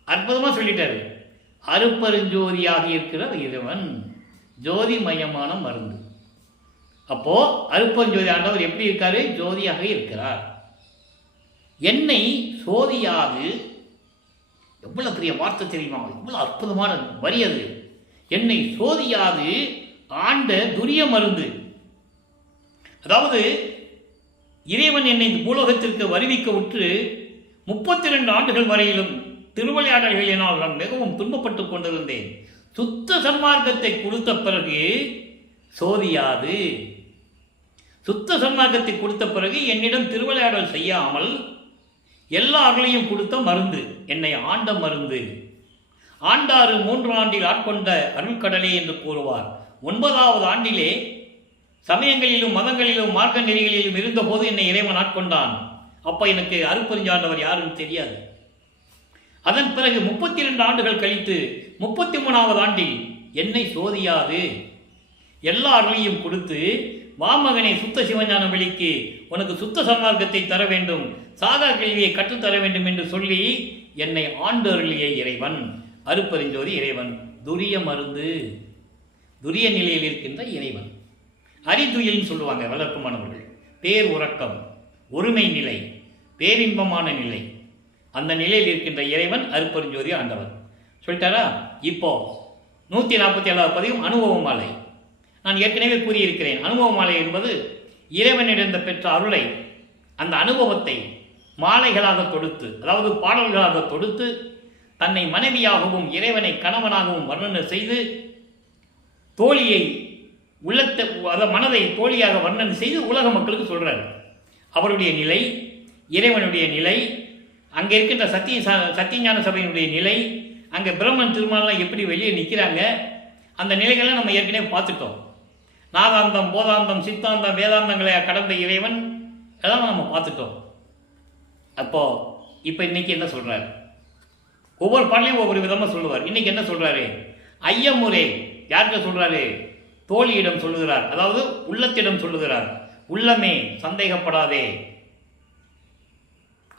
அற்புதமாக சொல்லிட்டாரு. அருப்பெருஞ்சோதியாக இருக்கிற இறைவன் ஜோதிமயமான மருந்து. அப்போ அருப்பெருஞ்சோதி ஆண்டவர் எப்படி இருக்காரு? ஜோதியாக இருக்கிறார். என்னை சோதியாது எவ்வளவு பெரிய வார்த்தை தெரியுமா, எவ்வளவு அற்புதமான வரி அது. என்னை சோதியாது ஆண்ட துரிய மருந்து. அதாவது இறைவன் என்னை இந்த பூலோகத்திற்கு வருவிக்க உற்று 32 ஆண்டுகள் வரையிலும் திருவிளையாடல்களினால் நான் மிகவும் துன்பப்பட்டுக் கொண்டிருந்தேன். சுத்த சன்மார்க்கத்தை கொடுத்த பிறகு சோதியாது, சுத்த சன்மார்க்கத்தை கொடுத்த பிறகு என்னிடம் திருவிளையாடல் செய்யாமல் எல்லா அருளையும் கொடுத்த மருந்து, என்னை ஆண்ட மருந்து. ஆண்டாறு 3 ஆண்டில் ஆட்கொண்ட அருள்கடலே என்று கூறுவார். 9வது ஆண்டிலே சமயங்களிலும் மதங்களிலும் மார்க்க நெறிகளிலும் இருந்தபோது என்னை இறைவன் ஆட்கொண்டான். அப்போ எனக்கு அருட்பெருஞ்சாண்டவர் யாருன்னு தெரியாது. அதன் பிறகு 32 ஆண்டுகள் கழித்து 33வது ஆண்டில் என்னை சோதியாது எல்லா அருளையும் கொடுத்து, வாமகனை சுத்த சிவஞான வெளிக்கு உனக்கு சுத்த சன்மார்க்கத்தை தர வேண்டும், சாதா கேள்வியை கற்றுத்தர வேண்டும் என்று சொல்லி என்னை ஆண்டு அருளிய இறைவன் அருட்பெருஞ்சோதி இறைவன். துரிய மருந்து, துரிய நிலையில் இருக்கின்ற இறைவன். அறிதுயில்னு சொல்லுவாங்க வளர்ப்புமானவர்கள். பேர் உறக்கம், ஒருமை நிலை, பேரின்பமான நிலை, அந்த நிலையில் இருக்கின்ற இறைவன் அருட்பெருஞ்சோதி ஆண்டவர். சொல்லிட்டாரா? இப்போ 147வது பதிவும் அனுபவ மாலை. நான் ஏற்கனவே கூறியிருக்கிறேன், அனுபவ மாலை என்பது இறைவனிடம் பெற்ற அருளை, அந்த அனுபவத்தை மாலைகளாக தொடுத்து, அதாவது பாடல்களாக தொடுத்து, தன்னை மனைவியாகவும் இறைவனை கணவனாகவும் வர்ணனை செய்து, தோழியை உள்ளத்தை, மனதை தோழியாக வர்ணனை செய்து உலக மக்களுக்கு சொல்றார். அவருடைய நிலை, இறைவனுடைய நிலை, அங்கே இருக்கின்ற சத்தியஞான சபையினுடைய நிலை, அங்கே பிரம்மன் திருமாலாம் எப்படி வெளியே நிற்கிறாங்க, அந்த நிலைகளை நம்ம ஏற்கனவே பார்த்துட்டோம். நாதாந்தம், போதாந்தம், சித்தாந்தம், வேதாந்தங்களை கடந்த இறைவன் எல்லாம் நம்ம பார்த்துட்டோம். அப்போ இப்போ இன்னைக்கு என்ன சொல்றாரு? ஒவ்வொரு பாடலையும் ஒவ்வொரு விதமாக சொல்லுவார். இன்னைக்கு என்ன சொல்றாரு? ஐயமுறை யார்கிட்ட சொல்றாரு? தோழியிடம் சொல்லுகிறார், அதாவது உள்ளத்திடம் சொல்லுகிறார். உள்ளமே சந்தேகப்படாதே.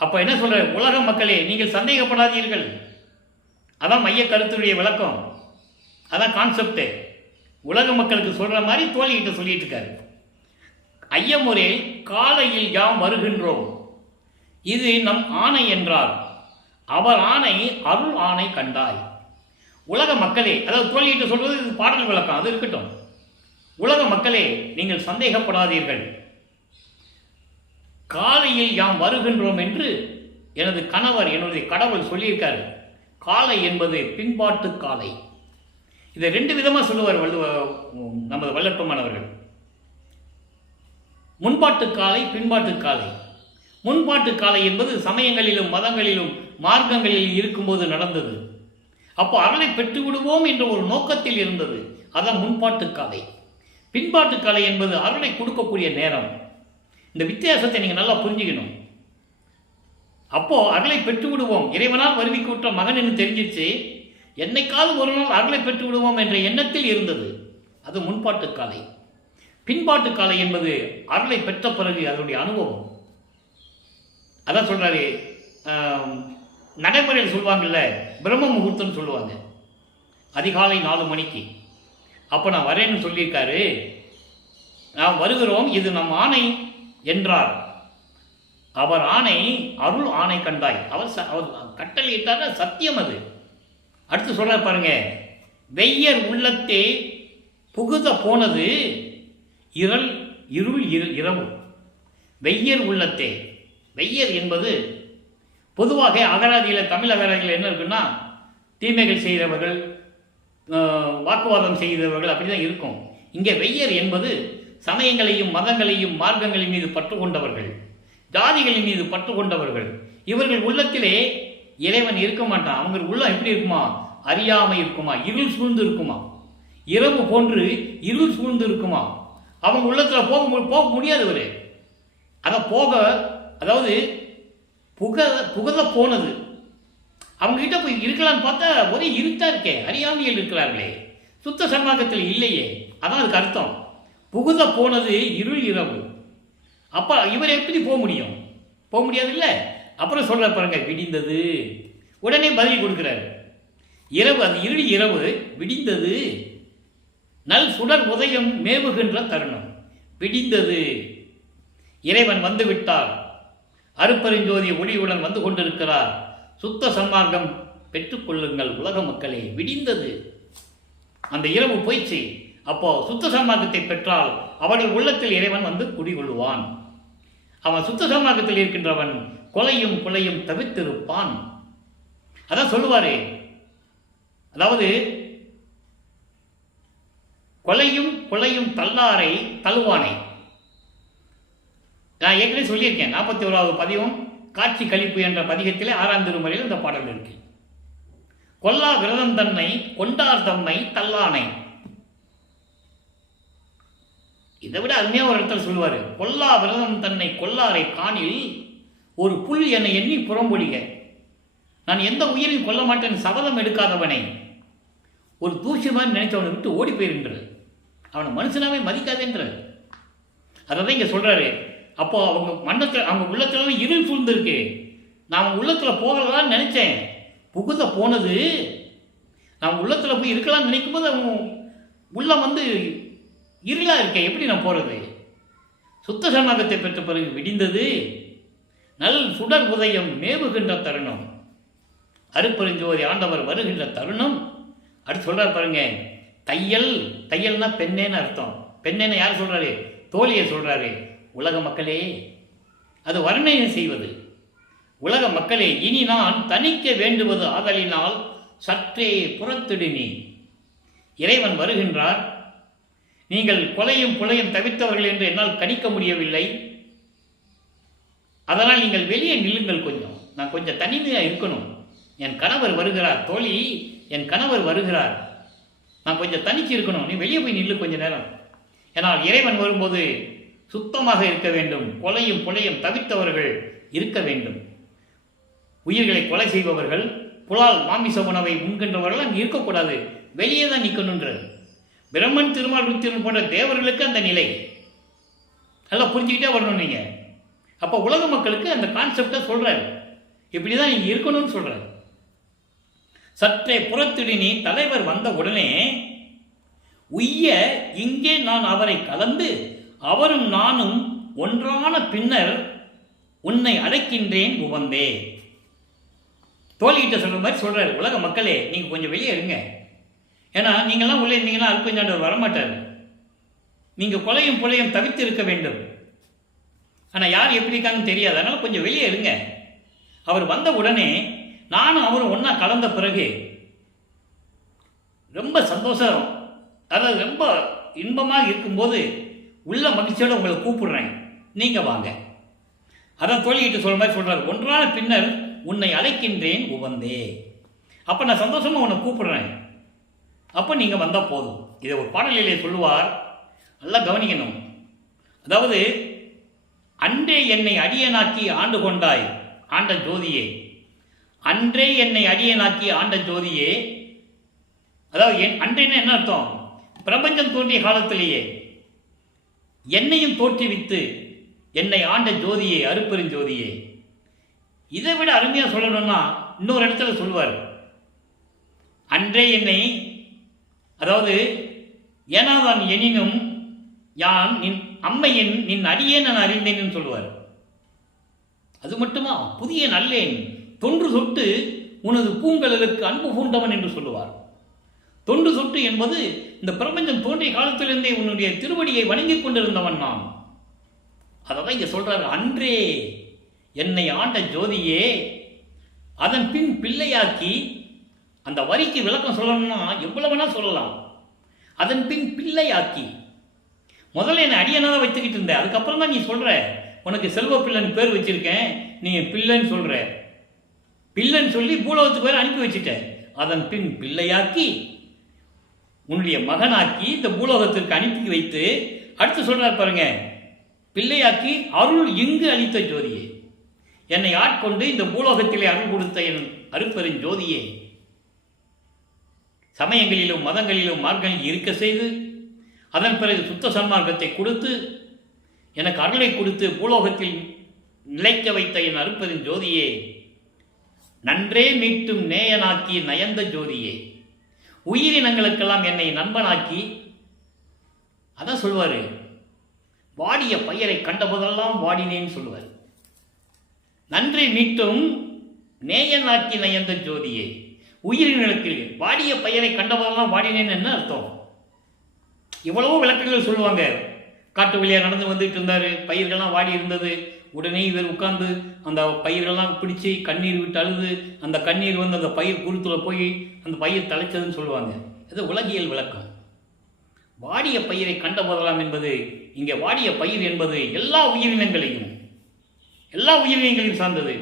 அப்ப என்ன சொல்ற? உலக மக்களே நீங்கள் சந்தேகப்படாதீர்கள். அதான் மைய கருத்துடைய விளக்கம், அதான் கான்செப்ட். உலக மக்களுக்கு சொல்ற மாதிரி தோழிகிட்ட சொல்லிட்டு இருக்காரு. ஐயமுறையில் காலையில் யாம் வருகின்றோம், இது நம் ஆணை என்றார். அவர் ஆணை அருள் ஆணை கண்டாய். உலக மக்களே, அதாவது தோழிகிட்ட சொல்றது இது பாடல் விளக்கம், அது இருக்கட்டும். உலக மக்களே நீங்கள் சந்தேகப்படாதீர்கள், காலையில் யாம் வருகின்றோம் என்று எனது கணவர், என்னுடைய கடவுள் சொல்லியிருக்காரு. காலை என்பது பின்பாட்டு காலை. இதை 2 விதமாக சொல்லுவார் நமது வல்லற்பமானவர்கள். முன்பாட்டு காலை, பின்பாட்டு காலை. முன்பாட்டு காலை என்பது சமயங்களிலும் மதங்களிலும் மார்க்கங்களில் இருக்கும்போது நடந்தது. அப்போ அருளை பெற்று விடுவோம் என்ற ஒரு நோக்கத்தில் இருந்தது, அதான் முன்பாட்டு காலை. பின்பாட்டு காலை என்பது அருளை கொடுக்கக்கூடிய நேரம். இந்த வித்தியாசத்தை நீங்கள் நல்லா புரிஞ்சுக்கணும். அப்போ அருளை பெற்று விடுவோம், இறைவனால் வருவிக்க மகன் என்று தெரிஞ்சிச்சு, என்னைக்காவது ஒரு நாள் அருளை பெற்று விடுவோம் என்ற எண்ணத்தில் இருந்தது, அது முன்பாட்டு காலை. பின்பாட்டு காலை என்பது அருளை பெற்ற பிறகு அதனுடைய அனுபவம். அதான் சொல்றாரு, நடைமுறையில் சொல்லுவாங்கல்ல, பிரம்ம முகூர்த்தம்னு சொல்லுவாங்க, அதிகாலை 4 மணிக்கு. அப்போ நான் வரேன்னு சொல்லியிருக்காரு. நாம் வருகிறோம், இது நம் ஆணை என்றார். அவர் ஆணை அருள் ஆணை கண்டாய். அவர் கட்டளையிட்டார சத்தியம் அது. அடுத்து சொல்ற பாருங்க, வெய்யர் உள்ளத்தே புகுத போனது இருள் இரவு. வெய்யர் உள்ளத்தே, வெய்யர் என்பது பொதுவாக அகராதியில், தமிழ் அகராதியில் என்ன இருக்குன்னா, தீமைகள் செய்கிறவர்கள், வாக்குவாதம் செய்கிறவர்கள், அப்படி தான் இருக்கும். இங்கே வெய்யர் என்பது சமயங்களையும் மதங்களையும் மார்க்கங்களின் மீது பற்று கொண்டவர்கள், ஜாதிகளின் மீது பற்று கொண்டவர்கள். இவர்கள் உள்ளத்திலே இறைவன் இருக்க மாட்டான். அவங்க உள்ளம் எப்படி இருக்குமா? அறியாமை இருக்குமா, இருள் சூழ்ந்து இருக்குமா, இரவு போன்று இருள் சூழ்ந்து இருக்குமா. அவங்க உள்ளத்தில் போக முடியாது. ஒரு அதை அதாவது புகழ போனது. அவங்க கிட்ட போய் இருக்கலான்னு பார்த்தா ஒரே இருட்டா இருக்கே, அறியாமையில் இருக்கிறார்களே, சுத்த சன்மார்க்கத்தில் இல்லையே. அதான் அதுக்கு அர்த்தம். புகுத போனது இருள் இரவு. அப்ப இவர் எப்படி போக முடியும்? போக முடியாது இல்லை. அப்புறம் சொல்ற பாருங்க, விடிந்தது. உடனே பதில் கொடுக்கிறார். இரவு, அது இருள் இரவு, விடிந்தது. நல் சுடர் உதயம் மேவுகின்ற தருணம், விடிந்தது. இறைவன் வந்து விட்டார், அருட்பெருஞ்சோதி ஒளியுடன் வந்து கொண்டிருக்கிறார். சுத்த சன்மார்க்கம் பெற்றுக்கொள்ளுங்கள் உலக மக்களே. விடிந்தது, அந்த இரவு போயிடுச்சு. அப்போ சுத்த சன்மார்க்கத்தை பெற்றால் அவர்கள் உள்ளத்தில் இறைவன் வந்து குடிகொள்ளுவான். அவன் சுத்த சன்மார்க்கத்தில் இருக்கின்றவன் கொலையும் கொலையும் தவிர்த்திருப்பான். அதான் சொல்லுவாரு, அதாவது கொலையும் கொலையும் தள்ளாரை தழுவானை. நான் ஏற்கனவே சொல்லியிருக்கேன், 41வது பதிவும் காட்சி கழிப்பு என்ற பதிகத்திலே 6ஆம் திருமுறையில் இந்த பாடல் இருக்கு. கொல்லா விரதம் தன்னை கொண்டார் தம்மை தள்ளானை. இதை விட அருமையா ஒரு இடத்துல சொல்லுவாரு, கொல்லா விரதம் தன்னை கொல்லாரை காணில் ஒரு புல் என்னை எண்ணி புறம்பொழிக. நான் எந்த உயிரையும் கொல்ல மாட்டேன் சபதம் எடுக்காதவனை ஒரு தூசி மாதிரி நினைச்சவனை விட்டு ஓடி போயிருன்றது, அவனை மனுஷனாவே மதிக்காதேன்ற. அதான் இங்க சொல்றாரு. அப்போ அவங்க மண்டத்தில் அவங்க உள்ளத்துல இருள் சூழ்ந்திருக்கு. நான் அவங்க உள்ளத்துல போகலான்னு நினைச்சேன், புகுத போனது. நான் உள்ளத்துல போய் இருக்கலாம்னு நினைக்கும் போது அவங்க உள்ள வந்து இருளா இருக்கேன், எப்படி நான் போறது? சுத்த சன்மார்க்கத்தை பெற்ற பிறகு விடிந்தது, நல் சுடர் உதயம் மேவுகின்ற தருணம், அருப்பெருஞ்சோதி ஆண்டவர் வருகின்ற தருணம். அடுத்து சொல்றாரு பாருங்க, தையல். தையல்னா பெண்ணேன்னு அர்த்தம். பெண்ணேன்னு யார் சொல்றாரு? தோழியை சொல்றாரு. உலக மக்களே, அது வர்ணனை செய்வது. உலக மக்களே, இனி நான் தணிக்க வேண்டுவது ஆதலினால் சற்றே புறத்திடு நீ. இறைவன் வருகின்றார். நீங்கள் கொலையும் புலையும் தவிர்த்தவர்கள் என்று என்னால் கணிக்க முடியவில்லை. அதனால் நீங்கள் வெளியே நில்லுங்கள், கொஞ்சம் நான் கொஞ்சம் தனிமையாக இருக்கணும். என் கணவர் வருகிறார் தோழி, என் கணவர் வருகிறார், நான் கொஞ்சம் தனிச்சு இருக்கணும், நீ வெளியே போய் நில்லு கொஞ்ச நேரம். ஏன்னால் இறைவன் வரும்போது சுத்தமாக இருக்க வேண்டும். கொலையும் புலையும் தவிர்த்தவர்கள் இருக்க வேண்டும். உயிர்களை கொலை செய்பவர்கள், புலால் மாமிச உணவை உண்கின்றவர்கள் அங்கே இருக்கக்கூடாது, வெளியே தான் நிற்கணுன்றது. பிரம்மன், திருமால், ருத்திரன் போன்ற தேவர்களுக்கு அந்த நிலை நல்லா புரிஞ்சுக்கிட்டே வரணும் நீங்க. அப்போ உலக மக்களுக்கு அந்த கான்செப்டை சொல்றாரு, இப்படிதான் நீங்க இருக்கணும்னு சொல்றாரு. சற்றே புறத்திடு நீ, தலைவர் வந்த உடனே உய்ய இங்கே நான் அவரை கலந்து அவரும் நானும் ஒன்றான பின்னர் உன்னை அழைக்கின்றேன் உவந்தே. தோழிகிட்ட சொல்ற மாதிரி சொல்றாரு, உலக மக்களே நீங்க கொஞ்சம் வெளியே இருங்க. ஏன்னா நீங்களாம் உள்ளே இருந்தீங்கன்னா அல்பஞ்சாண்டவர் வரமாட்டார். நீங்க கொலையும் புலையும் தவிர்த்து இருக்க வேண்டும். ஆனால் யார் எப்படி இருக்காங்கன்னு தெரியாது, அதனால கொஞ்சம் வெளியே இருங்க. அவர் வந்த உடனே நானும் அவரும் ஒன்றா கலந்த பிறகு ரொம்ப சந்தோஷம், அதாவது ரொம்ப இன்பமாக இருக்கும்போது உள்ள மகிழ்ச்சியோடு உங்களை கூப்பிடுறேன், நீங்கள் வாங்க. அதான் தோழிகிட்ட சொல்கிற மாதிரி சொல்கிறார், ஒன்றான பின்னர் உன்னை அழைக்கின்றேன் உவந்தே. அப்போ நான் சந்தோஷமாக உன்னை கூப்பிடுறேன், அப்போ நீங்கள் வந்தால் போதும். இதை ஒரு பாடலிலே சொல்லுவார், நல்லா கவனிக்கணும். அதாவது அன்றே என்னை அடியனாக்கி ஆண்டு கொண்டாய் ஆண்ட ஜோதியே, அன்றே என்னை அடியனாக்கி ஆண்ட ஜோதியே. அதாவது அன்றைன்னு என்ன அர்த்தம்? பிரபஞ்சம் தோன்றிய காலத்திலேயே என்னையும் தோற்றுவித்து என்னை ஆண்ட ஜோதியே, அருப்பெருஞ்சோதியே. இதை விட அருமையாக சொல்லணும்னா இன்னொரு இடத்துல சொல்லுவார், அன்றே என்னை, அதாவது ஏனாதான் எனினும் யான் நின் அம்மையின் நின் அடியே நான் அறிந்தேன்னு சொல்லுவார். அது மட்டுமா, புதிய நல்லேன் தொன்று சொட்டு உனது பூங்கலலுக்கு அன்பு பூண்டவன் என்று சொல்லுவார். தொன்று சொட்டு என்பது இந்த பிரபஞ்சம் தோன்றிய காலத்திலிருந்தே உன்னுடைய திருவடியை வணங்கிக் கொண்டிருந்தவன் நான். அதான் இங்க சொல்றாரு, அன்றே என்னை ஆண்ட ஜோதியே, அதன் பின் பிள்ளையாக்கி. அந்த வரிக்கு விளக்கம் சொல்லணும்னா எவ்வளவுனா சொல்லலாம். அதன் பின் பிள்ளையாக்கி, முதல்ல என்னை அடியனாக வச்சுக்கிட்டு இருந்த, அதுக்கப்புறம் தான் நீ சொல்ற உனக்கு செல்வ பிள்ளைன்னு பேர் வச்சிருக்கேன், நீ பிள்ளைன்னு சொல்ற. பிள்ளைன்னு சொல்லி பூலோகத்துக்கு பேர் அனுப்பி வச்சுட்ட. அதன் பின் பிள்ளையாக்கி உன்னுடைய மகனாக்கி இந்த பூலோகத்திற்கு அனுப்பி வைத்து அடுத்து சொல்றார் பாருங்க, பிள்ளையாக்கி அருள் இங்கு அளித்த ஜோதியே, என்னை ஆட்கொண்டு இந்த பூலோகத்திலே அருள் கொடுத்த என் அருட்பெரும் ஜோதியே, சமயங்களிலும் மதங்களிலும் மார்க்கங்களில் இருக்க செய்து அதன் பிறகு சுத்த சன்மார்க்கத்தை கொடுத்து எனக்கு அருளை கொடுத்து பூலோகத்தில் நிலைக்க வைத்த என் அருட்பெரும் ஜோதியே, நன்றே மீட்டும் நேயனாக்கி நயந்த ஜோதியே, உயிரினங்களுக்கெல்லாம் என்னை நண்பனாக்கி. அதான் சொல்லுவாரு, வாடிய பயிரை கண்டபோதெல்லாம் வாடினேன்னு சொல்லுவார். நன்றி மீட்டும் நேயனாக்கி நயந்த ஜோதியே, உயிரினங்களுக்கு வாடிய பயிரை கண்டபோதெல்லாம் வாடினேன்னு என்ன அர்த்தம்? இவ்வளவோ விளக்கங்கள் சொல்லுவாங்க. காட்டு வழியாக நடந்து வந்துட்டு இருந்தார், பயிர்கள்லாம் வாடி இருந்தது. உடனே இவர் உட்கார்ந்து அந்த பயிர்கள்லாம் பிடிச்சி கண்ணீர் விட்டு அழுது அந்த கண்ணீர் வந்து அந்த பயிர் குருத்துல போய் அந்த பயிர் தலைச்சதுன்னு சொல்லுவாங்க. இது உலகியல் விளக்கம். வாடிய பயிரை கண்ட போதலாம் என்பது, இங்கே வாடிய பயிர் என்பது எல்லா உயிரினங்களையும் சார்ந்தது.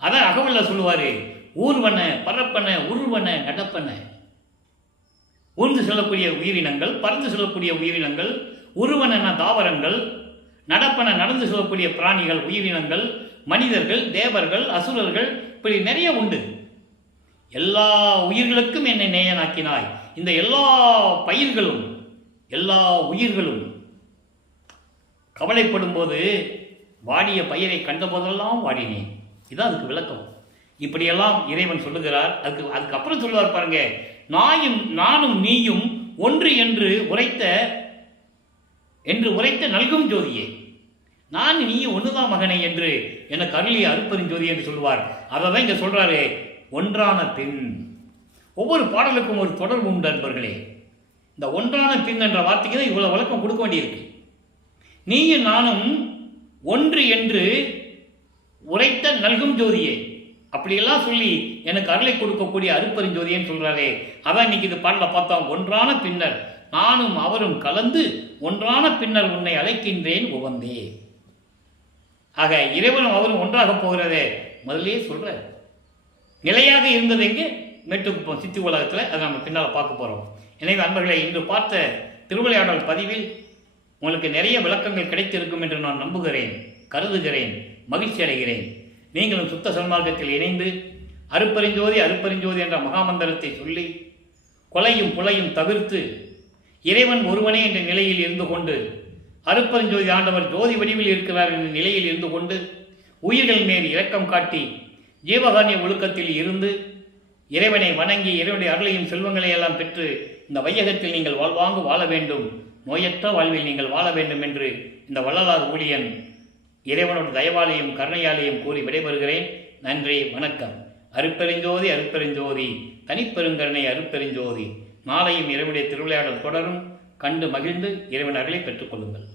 அதான் அகவல்ல சொல்லுவாரு, ஊர்வன பரப்பன உருவன நடப்பன. ஊர்ந்து செல்லக்கூடிய உயிரினங்கள், பறந்து செல்லக்கூடிய உயிரினங்கள், உருவன தாவரங்கள், நடப்பன நடந்து செல்லக்கூடிய பிராணிகள், உயிரினங்கள், மனிதர்கள், தேவர்கள், அசுரர்கள், இப்படி நிறைய உண்டு. எல்லா உயிர்களுக்கும் என்னை நேயனாக்கினாய். இந்த எல்லா பயிர்களும் எல்லா உயிர்களும் கவலைப்படும் போது வாடிய பயிரை கண்ட போதெல்லாம் வாடினேன். இதுதான் அதுக்கு விளக்கம். இப்படியெல்லாம் இறைவன் சொல்லுகிறார். அதுக்கப்புறம் சொல்லுவார் பாருங்க, நானும் நீயும் ஒன்று என்று உரைத்த நல்கும் ஜோதியே, நான் நீ ஒன்றுதான் மகனை என்று எனக்கு அருளிய அருப்பெருஞ்சோதி என்று சொல்லுவார். அதை தான் இங்கே சொல்றாரு, ஒன்றான பின். ஒவ்வொரு பாடலுக்கும் ஒரு தொடர்பு உண்டு அன்பர்களே. இந்த ஒன்றான பின் என்ற வார்த்தைக்கு தான் இவ்வளவு விளக்கம் கொடுக்க வேண்டியிருக்கு. நீயும் நானும் ஒன்று என்று உரைத்த நல்கும் ஜோதியே, அப்படியெல்லாம் சொல்லி எனக்கு அருளை கொடுக்கக்கூடிய அருப்பெருஞ்சோதியன்னு சொல்றாரே, அதான் இன்னைக்கு இது பாடல பார்த்தோம். ஒன்றான பின்னர் நானும் அவரும் கலந்து ஒன்றான பின்னர் உன்னை அழைக்கின்றேன் உவந்தே. ஆக இறைவனும் அவரும் ஒன்றாக போகிறதே முதலே சொல்ற. நிலையாக இருந்தது எங்கே? மேட்டுக்குப்பம் சித்தி உலகத்தில். அதை நம்ம பின்னால் பார்க்க போகிறோம். எனவே அன்பர்களை, இன்று பார்த்த திருவிளையாடல் பதிவில் உங்களுக்கு நிறைய விளக்கங்கள் கிடைத்திருக்கும் என்று நான் நம்புகிறேன், கருதுகிறேன், மகிழ்ச்சி அடைகிறேன். நீங்களும் சுத்த சன்மார்க்கத்தில் இணைந்து அருப்பெருஞ்சோதி என்ற மகாமந்திரத்தை சொல்லி கொலையும் புலையும் தவிர்த்து இறைவன் ஒருவனே என்ற நிலையில் இருந்து கொண்டு, அருப்பெருஞ்சோதி ஆண்டவர் ஜோதி வடிவில் இருக்கிறார் என்ற நிலையில் இருந்து கொண்டு, உயிர்கள் மேல் இரக்கம் காட்டி ஜீவகாரிய ஒழுக்கத்தில் இருந்து இறைவனை வணங்கி இறைவனுடைய அருளையும் செல்வங்களை எல்லாம் பெற்று இந்த வையகத்தில் நீங்கள் வாழ்வாங்கு வாழ வேண்டும், நோயற்ற வாழ்வில் நீங்கள் வாழ வேண்டும் என்று இந்த வள்ளலார் ஊழியன் இறைவனோட தயவாலையும் கருணையாலையும் கூறி விடைபெறுகிறேன். நன்றி, வணக்கம். அருப்பெருஞ்சோதி தனிப்பெருங்கருணை அருப்பெருஞ்சோதி. நாளையும் இறைவனுடைய திருவிளையாடல் தொடரும். கண்டு மகிழ்ந்து இறைவன் அருளை பெற்றுக்கொள்ளுங்கள்.